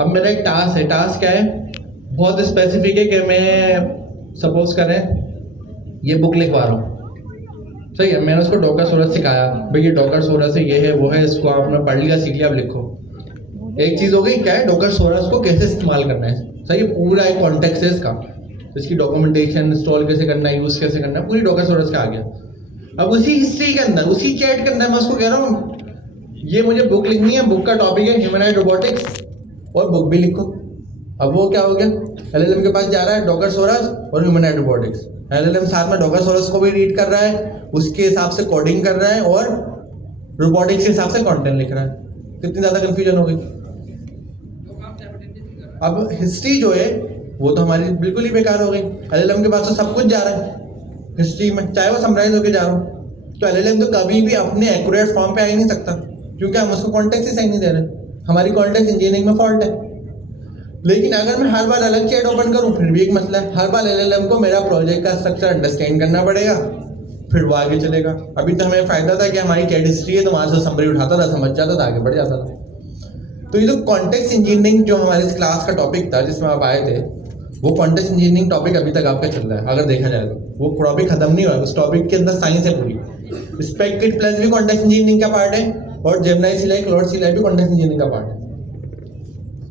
अब मेरा एक टास्क है, टास्क क्या है, बहुत स्पेसिफिक है कि मैं सपोज करें ये बुक लिखवा रहा हूँ। सही है, मैंने उसको डॉकर सोरस सिखाया, भाई ये डॉकर सोरस है, ये है वो है, इसको आपने पढ़ लिया सीख लिया, अब लिखो। एक चीज़ हो गई, क्या है डॉकर सोरस को कैसे इस्तेमाल करना है। सही है, पूरा एक कॉन्टेक्स्ट है इसका, इसकी डॉक्यूमेंटेशन, इंस्टॉल कैसे करना है, यूज़ कैसे करना है, पूरी डॉकर सोरस का आ गया। अब उसी हिस्ट्री के अंदर, उसी चैट के अंदर मैं उसको कह रहा हूँ ये मुझे बुक लिखनी है, बुक का टॉपिक है ह्यूमनॉइड रोबोटिक्स और बुक भी लिखो। अब वो क्या हो गया, एलएलएम के पास जा रहा है डॉकर सोरस और ह्यूमनॉइड रोबोटिक्स। एलएलएम साथ में डॉकर सोरस को भी रीड कर रहा है, उसके हिसाब से कोडिंग कर रहा है और रोबोटिक्स के हिसाब से कंटेंट लिख रहा है। कितनी ज़्यादा कन्फ्यूजन हो गई। अब हिस्ट्री जो है वो तो हमारी बिल्कुल ही बेकार हो गई। एलएलएम के पास तो सब कुछ जा रहा है हिस्ट्री में, चाहे वो समराइज होकर जा रहा हो। तो एलएलएम तो कभी भी अपने एक्यूरेट फॉर्म पे आ ही नहीं सकता, क्योंकि हम उसको कॉन्टेक्स्ट ही सही नहीं दे रहे। हमारी कॉन्टेक्स्ट इंजीनियरिंग में फॉल्ट है। लेकिन अगर मैं हर बार अलग चैट ओपन करूं फिर भी एक मसला है, हर बार एलएलएम को मेरा प्रोजेक्ट का स्ट्रक्चर अंडरस्टैंड करना पड़ेगा, फिर वो आगे चलेगा। अभी तो हमें फ़ायदा था कि हमारी चैट हिस्ट्री है तो वहाँ से समरी उठाता था, समझ जाता था, आगे बढ़ जाता था। तो ये जो कॉन्टेक्स्ट इंजीनियरिंग जो हमारे इस क्लास का टॉपिक था जिसमें आप आए थे, वो कॉन्टेक्स्ट इंजीनियरिंग टॉपिक अभी तक आपका चल रहा है। अगर देखा जाए तो वो टॉपिक खत्म नहीं हुआ है, उस टॉपिक के अंदर साइंस है पूरी। स्पेक किट प्लस भी कॉन्टेक्स्ट इंजीनियरिंग का पार्ट है और जेमिनी सिलाई, क्लाउड सिलाई भी कॉन्टेक्स्ट इंजीनियरिंग का पार्ट है।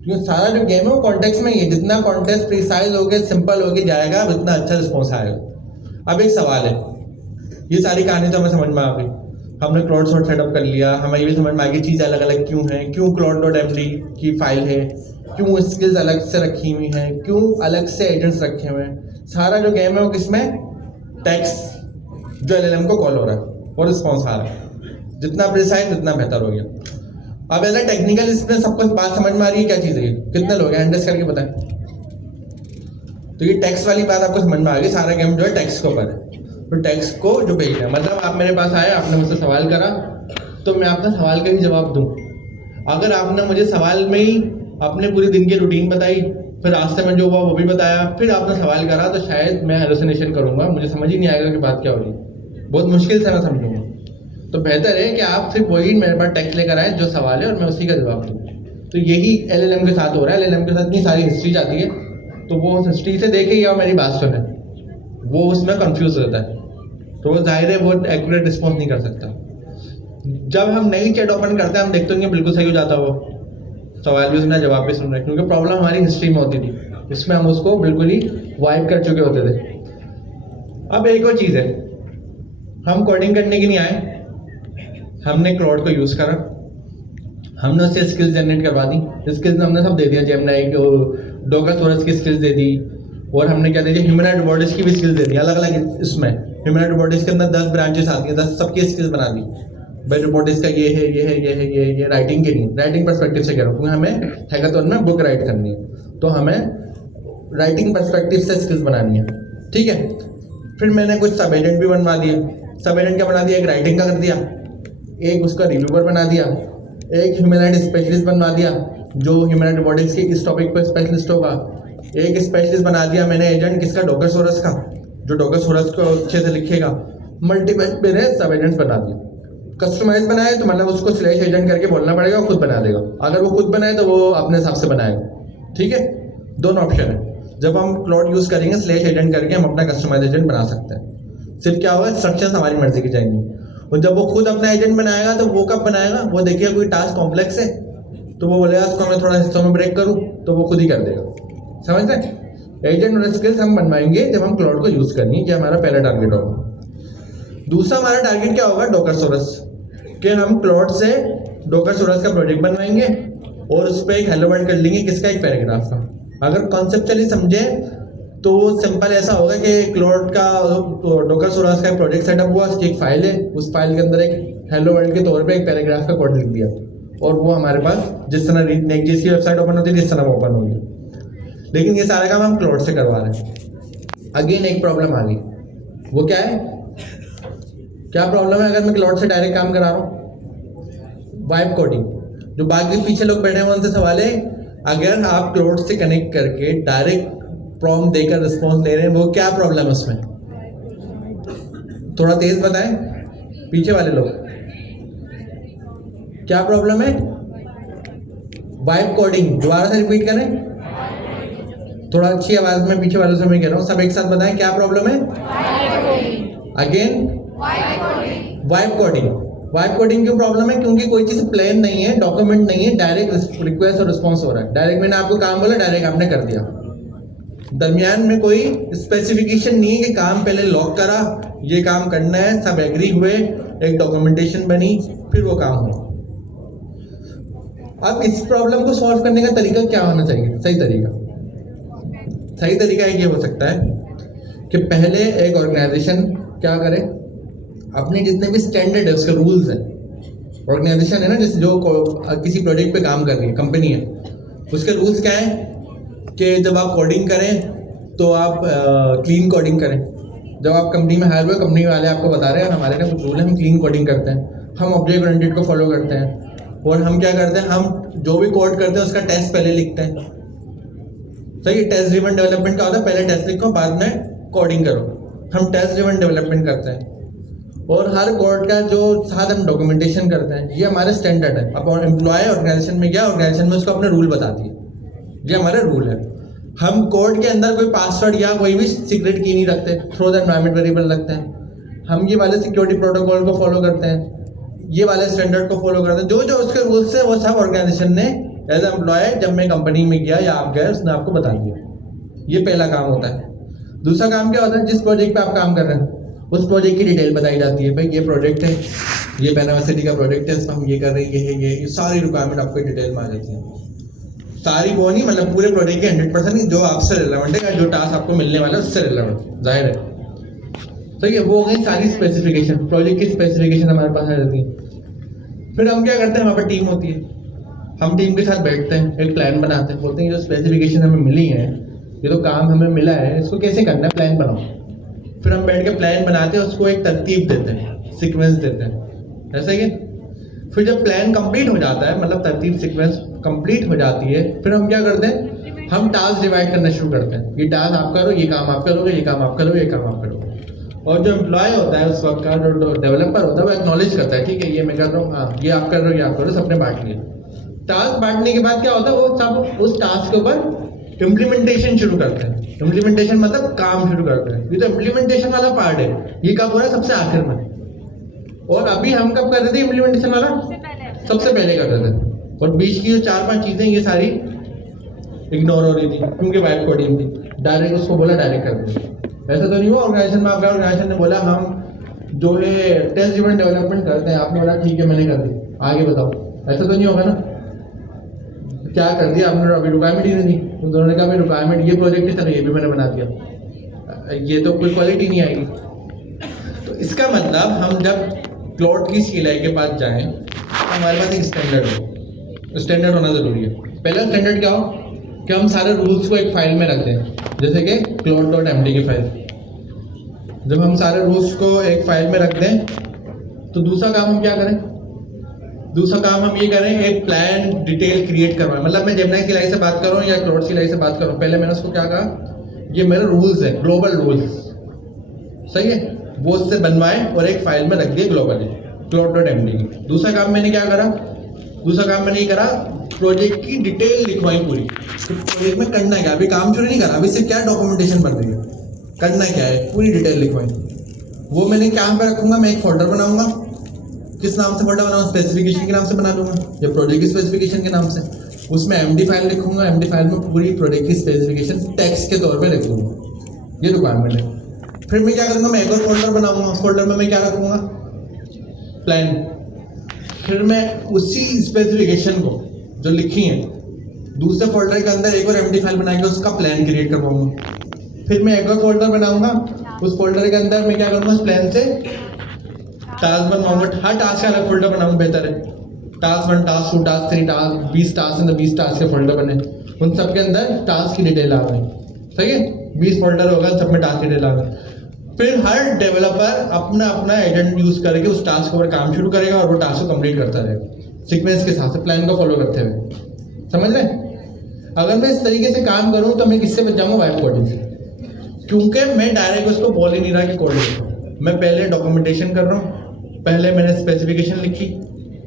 क्योंकि सारा जो गेम है वो कॉन्टेक्स्ट में ही है। जितना कॉन्टेक्स्ट प्रिसाइज होके सिंपल होके जाएगा उतना अच्छा रिस्पॉन्स आएगा। अब एक सवाल है, ये सारी कहानी तो हमें समझ में आ गई, हमने क्लाउड सोर्स सेटअप कर लिया, हमें ये भी समझ में आ गई चीज़ अलग अलग क्यों है, क्यों cloud.md की फाइल है, क्यों स्किल्स अलग से रखी हुई हैं, क्यों अलग से एजेंट्स रखे हुए हैं। सारा जो गेम है वो किसमें, टेक्स्ट जो एलएलएम को कॉल हो रहा है और रिस्पॉन्स आ रहा है। जितना प्रिसाइज उतना बेहतर हो गया। अब ऐसा टेक्निकल इसमें सबको बात समझ में आ रही है, क्या चीज़ है, कितने लोग हैं हैंडल्स करके बताएं। तो ये टेक्स्ट वाली बात आपको समझ में आ गई, सारा गेम जो है टेक्स्ट के ऊपर है। तो टेक्स्ट को जो भेजना है, मतलब आप मेरे पास आए, आपने मुझसे सवाल करा तो मैं आपका सवाल का ही जवाब दूं। अगर आपने मुझे सवाल में ही अपने पूरे दिन की रूटीन बताई, फिर रास्ते में जो हुआ वो भी बताया, फिर आपने सवाल करा, तो शायद मैं हेलुसिनेशन करूंगा, मुझे समझ ही नहीं आएगा कि बात क्या हो रही, बहुत मुश्किल से मैं समझूंगा। तो बेहतर है कि आप सिर्फ वही मेरे पास टेक्स्ट लेकर आए जो सवाल है और मैं उसी का जवाब दूँ। तो यही एलएलएम के साथ हो रहा है। एलएलएम के साथ इतनी सारी हिस्ट्री जाती है, तो वो हिस्ट्री से देखे या मेरी बात सुने, वो उसमें कंफ्यूज रहता है, तो वो जाहिर है वो एक्यूरेट रिस्पॉन्स नहीं कर सकता। जब हम नई चैट ओपन करते हैं हम देखते होंगे बिल्कुल सही हो जाता, वो सवाल भी सुन रहे, जवाब भी सुन रहे, क्योंकि प्रॉब्लम हमारी हिस्ट्री में होती थी, इसमें हम उसको बिल्कुल ही वाइप कर चुके होते थे। अब एक और चीज़ है, हम कोडिंग करने के लिए आए, हमने क्लाउड को यूज़ करा, हमने उससे स्किल्स जनरेट करवा दी। स्किल्स हमने सब दे दिया, जेमिनी को, डॉकर सोरस की स्किल्स दे दी, और हमने क्या दे दिया, ह्यूमनॉइड रोबोटिक्स की भी स्किल्स दे दी अलग अलग। इसमें ह्यूमनॉइड रोबोटिक्स के अंदर 10 ब्रांचेस आती हैं, 10 सबकी स्किल्स बना दी। भाई रोबोटिक्स का ये है, ये है, ये है, ये राइटिंग के नहीं, राइटिंग पर्सपेक्टिव से कह रहा हूँ, क्योंकि हमें हैकाथॉन में बुक राइट करनी है, तो हमें राइटिंग पर्सपेक्टिव से स्किल्स बनानी है। ठीक है, फिर मैंने कुछ सब एजेंट भी बनवा दिए। सब एजेंट क्या बना दिया, एक राइटिंग का कर दिया, एक उसका रिव्यूअर बना दिया, एक ह्यूमनॉइड स्पेशलिस्ट बनवा दिया जो ह्यूमनॉइड रोबोटिक्स के इस टॉपिक पर स्पेशलिस्ट होगा। एक स्पेशलिस्ट बना दिया मैंने एजेंट किसका, डॉकर सोरस का, जो डॉकर सोरस को अच्छे से लिखेगा। मल्टीपल मेरे सब एजेंट्स बना दिए। कस्टमाइज बनाए तो मतलब उसको स्लैश एजेंट करके बोलना पड़ेगा, खुद बना देगा। अगर वो खुद बनाए तो वो अपने हिसाब से बनाएगा। ठीक है, दोनों ऑप्शन है। जब हम क्लाउड यूज़ करेंगे स्लैश एजेंट करके हम अपना कस्टमाइज एजेंट बना सकते हैं। सिर्फ क्या होगा, स्ट्रक्चर्स हमारी मर्जी की जाएंगी, और जब वो खुद अपना एजेंट बनाएगा तो वो कब बनाएगा, वो देखिए कोई टास्क कॉम्प्लेक्स है तो वो बोलेगा इसको मैं थोड़ा हिस्सों में ब्रेक करूँ तो वो खुद ही कर देगा। समझ रहे हैं? एजेंट और स्किल्स हम बनवाएंगे जब हम क्लाउड को यूज़ करेंगे, ये हमारा पहला टारगेट होगा। दूसरा हमारा टारगेट क्या होगा? डॉकरसोरस, कि हम क्लाउड से डॉकरसोरस का प्रोजेक्ट बनवाएंगे और उस पर एक हेलो वर्ल्ड कर लेंगे, किसका? एक पैराग्राफ का। अगर कॉन्सेप्चुअली समझे तो सिंपल ऐसा होगा कि क्लाउड का डॉकरसोरस का प्रोजेक्ट सेटअप हुआ, उसकी एक फाइल है, उस फाइल के अंदर एक हेलो वर्ल्ड के तौर पे एक पैराग्राफ का कोड लिख दिया और वो हमारे पास जिस तरह नेक्स्ट की वेबसाइट ओपन होती है जिस तरह ओपन होगी। लेकिन ये सारा काम हम क्लाउड से करवा रहे हैं। अगेन एक प्रॉब्लम आ गई, वो क्या है? क्या प्रॉब्लम है अगर मैं क्लाउड से डायरेक्ट काम करा रहा हूँ? Vibe coding. जो बाकी पीछे लोग बैठे हैं उनसे सवाल है, अगर आप क्लाउड से कनेक्ट करके डायरेक्ट प्रॉम्प्ट देकर रिस्पॉन्स ले रहे हैं, वो क्या प्रॉब्लम है उसमें? थोड़ा तेज बताएं पीछे वाले लोग, क्या प्रॉब्लम है? Vibe coding. दोबारा से रिपीट करें, थोड़ा अच्छी आवाज में पीछे वालों से मैं कह रहा हूँ, सब एक साथ बताएं क्या प्रॉब्लम है? Again vibe coding. Vibe coding क्यों प्रॉब्लम है? क्योंकि कोई चीज़ प्लान नहीं है, डॉक्यूमेंट नहीं है, डायरेक्ट रिक्वेस्ट और रिस्पॉन्स हो रहा है। डायरेक्ट मैंने आपको काम बोला, डायरेक्ट आपने कर दिया। दरमियान में कोई स्पेसिफिकेशन नहीं है कि काम पहले लॉक करा, ये काम करना है, सब एग्री हुए, एक डॉक्यूमेंटेशन बनी, फिर वो काम हुआ। अब इस प्रॉब्लम को सॉल्व करने का तरीका क्या होना चाहिए? सही तरीका एक ये हो सकता है कि पहले एक ऑर्गेनाइजेशन क्या करे, अपने जितने भी स्टैंडर्ड है उसके रूल्स हैं। ऑर्गेनाइजेशन है ना, जिस जो किसी प्रोजेक्ट पे काम कर रही है, कंपनी है, उसके रूल्स क्या है कि जब आप कोडिंग करें तो आप क्लीन कोडिंग करें। जब आप कंपनी में हायर हुए, कंपनी वाले आपको बता रहे हैं हमारे ना कुछ रूल है, हम क्लीन कोडिंग करते हैं, हम ऑब्जेक्ट ओरिएंटेड को फॉलो करते हैं, और हम क्या करते हैं, हम जो भी कोड करते हैं उसका टेस्ट पहले लिखते हैं। सही, टेस्ट ड्रिवन डेवलपमेंट का होता है, पहले टेस्ट लिखो बाद में कोडिंग करो। हम टेस्ट ड्रिवन डेवलपमेंट करते हैं और हर कोड का जो साथ हम डॉक्यूमेंटेशन करते हैं, ये हमारे स्टैंडर्ड है। अब एम्प्लॉय ऑर्गेनाइजेशन में गया, ऑर्गेनाइजेशन में उसको अपने रूल बताती है, ये हमारे रूल है। हम कोड के अंदर कोई पासवर्ड या कोई भी सीक्रेट की नहीं रखते, थ्रो द एनवायरनमेंट वेरिएबल रखते हैं। हम ये वाले सिक्योरिटी प्रोटोकॉल को फॉलो करते हैं, ये वाले स्टैंडर्ड को फॉलो करते हैं। जो जो उसके रूल्स है वो सब ऑर्गेनाइजेशन ने एज एम्प्लॉय जब मैं कंपनी में गया या आप गए उसने आपको बता दिया। ये पहला काम होता है। दूसरा काम क्या होता है, जिस प्रोजेक्ट पे आप काम कर रहे हैं उस प्रोजेक्ट की डिटेल बताई जाती है। भाई ये प्रोजेक्ट है, ये बेनासिटी का प्रोजेक्ट है, इसमें हम ये कर रहे हैं, ये सारी रिक्वायरमेंट आपको डिटेल में आ जाती है। सारी वो नहीं, मतलब पूरे प्रोजेक्ट के 100% जो आपसे रिलेवेंट है, जो टास्क आपको मिलने वाला है उससे रिलेवेंट, जाहिर है। तो ये वो हो गई सारी स्पेसिफिकेशन, प्रोजेक्ट की स्पेसिफिकेशन हमारे पास आ जाती है। फिर हम क्या करते हैं, हमारे पास टीम होती है, हम टीम के साथ बैठते हैं, एक प्लान बनाते हैं, बोलते हैं जो स्पेसिफिकेशन हमें मिली है, ये तो काम हमें मिला है, इसको कैसे करना है, प्लान बनाओ। फिर हम बैठ के प्लान बनाते हैं, उसको एक तरतीब देते हैं, सीक्वेंस देते हैं, ऐसा ही। फिर जब प्लान कंप्लीट हो जाता है, मतलब तरतीब सीक्वेंस कंप्लीट हो जाती है, फिर हम क्या करते हैं, हम टास्क डिवाइड करना शुरू करते हैं। ये टास्क आप करो, ये काम आप करोगे, ये काम आप करोगे, ये काम आप करोगे। और जो एम्प्लॉय होता है उस वक्त का, जो डेवलपर होता है, वो एक्नॉलेज करता है, ठीक है ये मैं कर रहा हूँ, हाँ ये आप कर रहे हो, ये आप करो, सबने बांट लिया। टास्क बांटने के बाद क्या होता है, वो सब उस टास्क के ऊपर इम्प्लीमेंटेशन शुरू करते हैं। इम्प्लीमेंटेशन मतलब काम शुरू करते हैं। ये तो इम्प्लीमेंटेशन वाला पार्ट है, ये कब हो रहा है, सबसे आखिर में। और अभी हम कब कर रहे थे इम्प्लीमेंटेशन वाला, सबसे पहले कर रहे थे। और बीच की जो 4-5 चीज़ें ये सारी इग्नोर हो रही थी क्योंकि वाइब कोडिंग थी। डायरेक्ट उसको बोला डायरेक्ट कर दिया। ऐसा तो नहीं हुआ ऑर्गेनाइजेशन में, आपका ऑर्गेनाइजेशन ने बोला हम जो है टेस्ट ड्रिवन डेवलपमेंट करते हैं, आपने बोला ठीक है मैंने कर दी, आगे बताओ। ऐसा तो नहीं होगा ना। क्या कर दिया आपने, अभी रिक्वायरमेंट ही नहीं दी, उन्होंने कहा भाई रिक्वायरमेंट ये प्रोजेक्ट की तरह ये भी मैंने बना दिया, ये तो कोई क्वालिटी नहीं आएगी। तो इसका मतलब हम जब क्लाउड की CLI के पास जाएं तो हमारे पास एक स्टैंडर्ड हो, स्टैंडर्ड होना ज़रूरी है। पहला स्टैंडर्ड क्या हो कि हम सारे रूल्स को एक फाइल में रखते हैं, जैसे कि cloud.md की फाइल। जब हम सारे रूल्स को एक फाइल में रख दें तो दूसरा काम हम क्या करें, दूसरा काम हम ये करें, एक प्लान डिटेल क्रिएट करवाएं। मतलब मैं जेमिनी CLI से बात कर रहा हूँ या क्लाउड CLI से बात कर रहा हूँ, पहले मैंने उसको क्या कहा, ये मेरे रूल्स हैं, ग्लोबल रूल्स, सही है, वो उससे बनवाएं और एक फाइल में रख दिए ग्लोबली, cloud.md की। दूसरा काम मैंने क्या करा, दूसरा काम मैंने ये करा, प्रोजेक्ट की डिटेल लिखवाई पूरी। तो प्रोजेक्ट में करना क्या, अभी काम शुरू नहीं करा, अभी सिर्फ क्या डॉक्यूमेंटेशन बन रही है, करना क्या है, पूरी डिटेल लिखवाई। वो मैंने कहाँ पे रखूँगा, मैं एक फोल्डर बनाऊँगा, किस नाम से फोल्डर बनाऊँ, स्पेसिफिकेशन के नाम से बना लूँगा या प्रोजेक्ट की स्पेसिफिकेशन के नाम से। उसमें एमडी फाइल लिखूंगा, एमडी फाइल में पूरी प्रोजेक्ट की स्पेसिफिकेशन टेक्स्ट के तौर पे लिखूंगा, ये रिक्वायरमेंट है। फिर मैं क्या करूँगा, मैं एक और फोल्डर बनाऊंगा, उस फोल्डर में मैं क्या रखूँगा, प्लान। फिर मैं उसी स्पेसिफिकेशन को जो लिखी है दूसरे फोल्डर के अंदर एक और एमडी फाइल बना के उसका प्लान क्रिएट करवाऊंगा। फिर मैं एक और फोल्डर बनाऊंगा, उस फोल्डर के अंदर मैं क्या करूँगा, उस प्लान से टास्क बनवाऊंगा। हर टास्क का अलग फोल्डर बनाऊंगा, बेहतर है। Task 1, task 2, task 3, task 20 task हैं तो 20 टास्क के फोल्डर बने, उन सब के अंदर टास्क की डिटेल आ गई, सही है। 20 फोल्डर होगा, सब में टास्क की डिटेल आ गई। फिर हर डेवलपर अपना अपना एजेंट यूज़ करके उस टास्क के ऊपर काम शुरू करेगा और वो टास्क को कंप्लीट करता रहेगा सीक्वेंस के साथ, प्लान को फॉलो करते हुए, समझ रहे हैं। अगर मैं इस तरीके से काम करूँ तो मैं किससे बच जाऊँगा, वाइब कोडिंग से, क्योंकि मैं डायरेक्ट उसको बोल ही नहीं रहा कि कोड लिखो। मैं पहले डॉक्यूमेंटेशन कर रहा हूँ, पहले मैंने स्पेसिफिकेशन लिखी,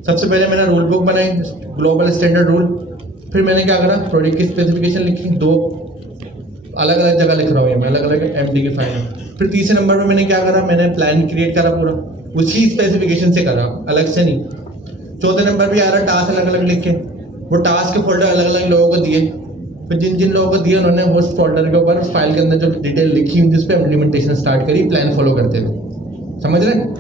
सबसे पहले मैंने रूल बुक बनाई, ग्लोबल स्टैंडर्ड रूल। फिर मैंने क्या करा, प्रोजेक्ट की स्पेसिफिकेशन लिखी, 2 अलग अलग जगह लिख रहा हूँ, मैं अलग अलग एमडी के फाइल। फिर तीसरे नंबर पे मैंने क्या करा, मैंने प्लान क्रिएट करा पूरा, उसी स्पेसिफिकेशन से करा, अलग से नहीं। चौथे नंबर पे आ रहा टास्क अलग अलग लिख के, वो टास्क के फोल्डर अलग अलग लोगों को दिए। फिर जिन जिन लोगों को दिए उन्होंने उस फोल्डर के ऊपर फाइल के अंदर जो डिटेल लिखी जिस पर इम्प्लीमेंटेशन स्टार्ट करी, प्लान फॉलो करते हुए, समझ रहे हैं।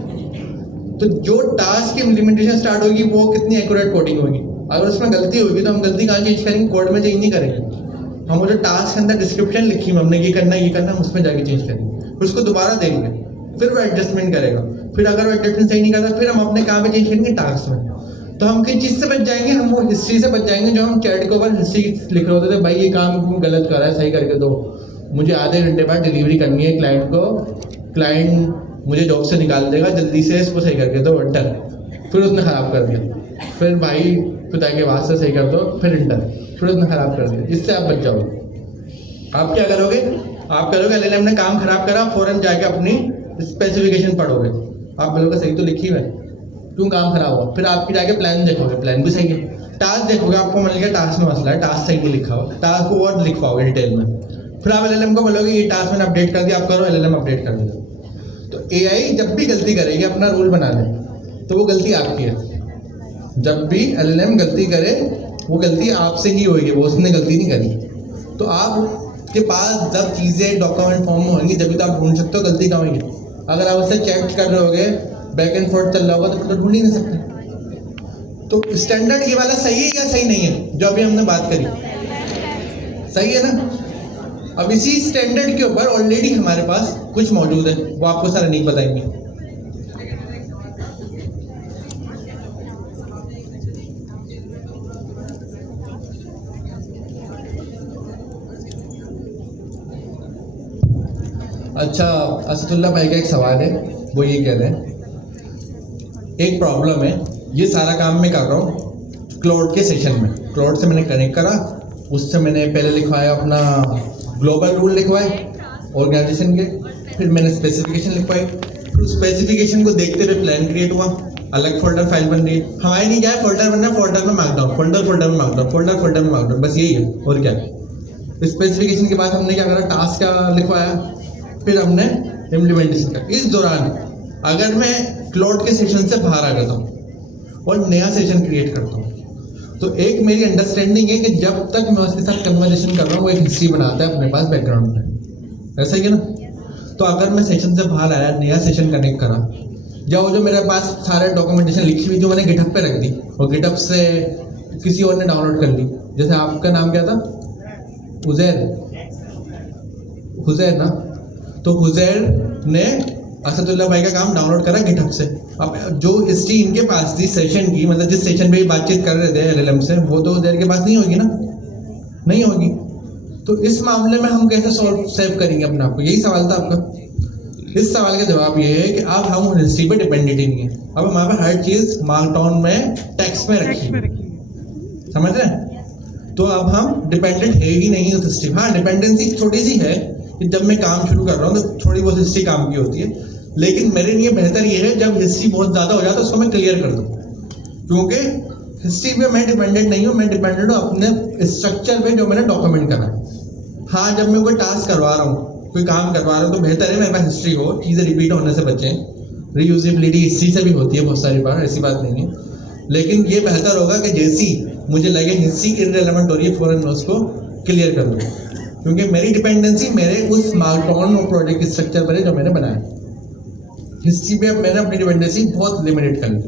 तो जो टास्क की इम्प्लीमेंटेशन स्टार्ट होगी वो कितनी एक्यूरेट कोडिंग होगी। अगर उसमें गलती होगी तो हम गलती कहाँ चेंज करेंगे, कोड में चेंज नहीं करेंगे, हम वो जो टास्क के अंदर डिस्क्रिप्शन लिखी हमने ये करना है ये करना, हम उसमें जाके चेंज करेंगे, फिर उसको दोबारा देंगे, फिर वो एडजस्टमेंट करेगा। फिर अगर वो एडजस्टमेंट सही नहीं करता फिर हम अपने काम पे चेंज करेंगे, टास्क में। तो हम किस चीज़ से बच जाएंगे, हम वो हिस्ट्री से बच जाएंगे। जो हम चैट के ऊपर हिस्ट्री लिख रहे होते थे, भाई ये काम क्यों गलत कर रहा है, सही करके दो, मुझे आधे घंटे बाद डिलीवरी करनी है क्लाइंट को, क्लाइंट मुझे जॉब से निकाल देगा, जल्दी से इसको सही करके दो, इंटर। फिर उसने ख़राब कर दिया, फिर भाई खुदा के वास्ते सही कर दो, फिर इंटर, फिर उसने ख़राब कर दिया। इससे आप बच जाओगे। आप क्या करोगे, आप करोगे एलएलएम ने काम खराब करा, फौरन जाके अपनी स्पेसिफिकेशन पढ़ोगे, आप बोलोगे सही तो लिखी है, क्यों काम खराब हुआ। फिर आपकी जाके प्लान देखोगे, प्लान भी सही है। टास्क देखोगे, आपको मिल गया टास्क में मसला है, टास्क सही नहीं लिखा हो, टास्क को और लिखवाओगे डिटेल में। फिर आप एलएलएम को बोलोगे ये टास्क मैंने अपडेट कर दिया, आप करो, एलएलएम अपडेट कर देगा। तो एआई जब भी गलती करेगी अपना रूल बना ले तो वो गलती आपकी है। जब भी एलएलएम गलती करे वो गलती आपसे ही होगी, वो उसने गलती नहीं करी। तो आपके पास जब चीज़ें डॉक्यूमेंट फॉर्म में होंगी जब तो आप ढूंढ सकते हो गलती कहाँ हुई है। अगर आप उससे चेक कर रहे होगे, बैक एंड फोर्थ चल रहा होगा तो फिर तो ढूंढ ही नहीं सकते। तो स्टैंडर्ड ये वाला सही है या सही नहीं है, जो अभी हमने बात करी, सही है ना। अब इसी स्टैंडर्ड के ऊपर ऑलरेडी हमारे पास कुछ मौजूद है, वो आपको सारा नहीं बताएंगे। अच्छा, असदुल्ला भाई का एक सवाल है, वो ये कह रहे हैं एक प्रॉब्लम है, ये सारा काम मैं कर रहा हूँ क्लाउड के सेशन में, क्लाउड से मैंने कनेक्ट करा, उससे मैंने पहले लिखवाया अपना ग्लोबल रूल लिखवाए ऑर्गेनाइजेशन के, फिर मैंने स्पेसिफिकेशन लिखवाई, फिर स्पेसिफिकेशन को देखते हुए प्लान क्रिएट हुआ, अलग फोल्डर फाइल बन रही है। हमारे नहीं क्या है, फोल्डर बनना है, फोल्डर में मार्कडाउन, फोल्डर में मार्कडाउन, फोल्डर में मार्कडाउन, बस यही है और क्या। स्पेसिफिकेशन के बाद हमने क्या करा, टास्क का लिखवाया, फिर हमने इम्प्लीमेंटेशन का। इस दौरान अगर मैं क्लाउड के सेशन से बाहर आ जाता हूँ और नया सेशन क्रिएट करता हूँ तो एक मेरी अंडरस्टैंडिंग है कि जब तक मैं उसके साथ कन्वर्सेशन कर रहा हूँ वो एक हिस्ट्री बनाता है अपने पास बैकग्राउंड में, ऐसा ही है ना। तो अगर मैं सेशन से बाहर आया, नया सेशन कनेक्ट करा, या वो जो मेरे पास सारे डॉक्यूमेंटेशन लिखी हुई जो मैंने गिटहब पे रख दी और गिटहब से किसी और ने डाउनलोड कर ली, जैसे आपका नाम क्या था, हुजैर ना, तो हुजैर ने असदुल्ला भाई का काम डाउनलोड करा गिटहब से। अब जो हिस्ट्री इनके पास थी सेशन की, मतलब जिस सेशन पे ये बातचीत कर रहे थे एलएलएम से, वो तो हुजैर के पास नहीं होगी ना, नहीं होगी। तो इस मामले में हम कैसे सेव करेंगे अपने आप को, यही सवाल था आपका। इस सवाल का जवाब ये है कि अब हम हिस्ट्री पे डिपेंडेंट ही नहीं है, अब हमारे पास हर चीज़ मार्कडाउन में टेक्स्ट में रखी है, समझ रहे हैं। तो अब हम डिपेंडेंट है ही नहीं उस हिस्ट्री। हाँ, डिपेंडेंसी छोटी सी है कि जब मैं काम शुरू कर रहा हूँ तो थोड़ी बहुत हिस्ट्री काम की होती है, लेकिन मेरे लिए बेहतर ये है जब हिस्ट्री बहुत ज़्यादा हो जाए तो उसको मैं क्लियर कर दूँ, क्योंकि हिस्ट्री पे मैं डिपेंडेंट नहीं हूँ, मैं डिपेंडेंट हूँ अपने स्ट्रक्चर पे जो मैंने डॉक्यूमेंट करा। हाँ, जब मैं कोई टास्क करवा रहा हूँ, कोई काम करवा रहा हूँ तो बेहतर है मेरे पास हिस्ट्री हो, चीज़ें रिपीट होने से बचें। रीयूजेबिलिटी हिस्ट्री से भी होती है बहुत सारी बार, ऐसी बात नहीं है। लेकिन ये बेहतर होगा कि जैसी मुझे लगे हिस्ट्री इररिलेवेंट हो रही है फ़ौरन मैं उसको क्लियर कर दूँ, क्योंकि मेरी डिपेंडेंसी मेरे उस मार्कडाउन और प्रोजेक्ट स्ट्रक्चर पर है जो मैंने बनाया। हिस्ट्री पे अब मैंने अपनी डिपेंडेंसी बहुत लिमिटेड कर ली।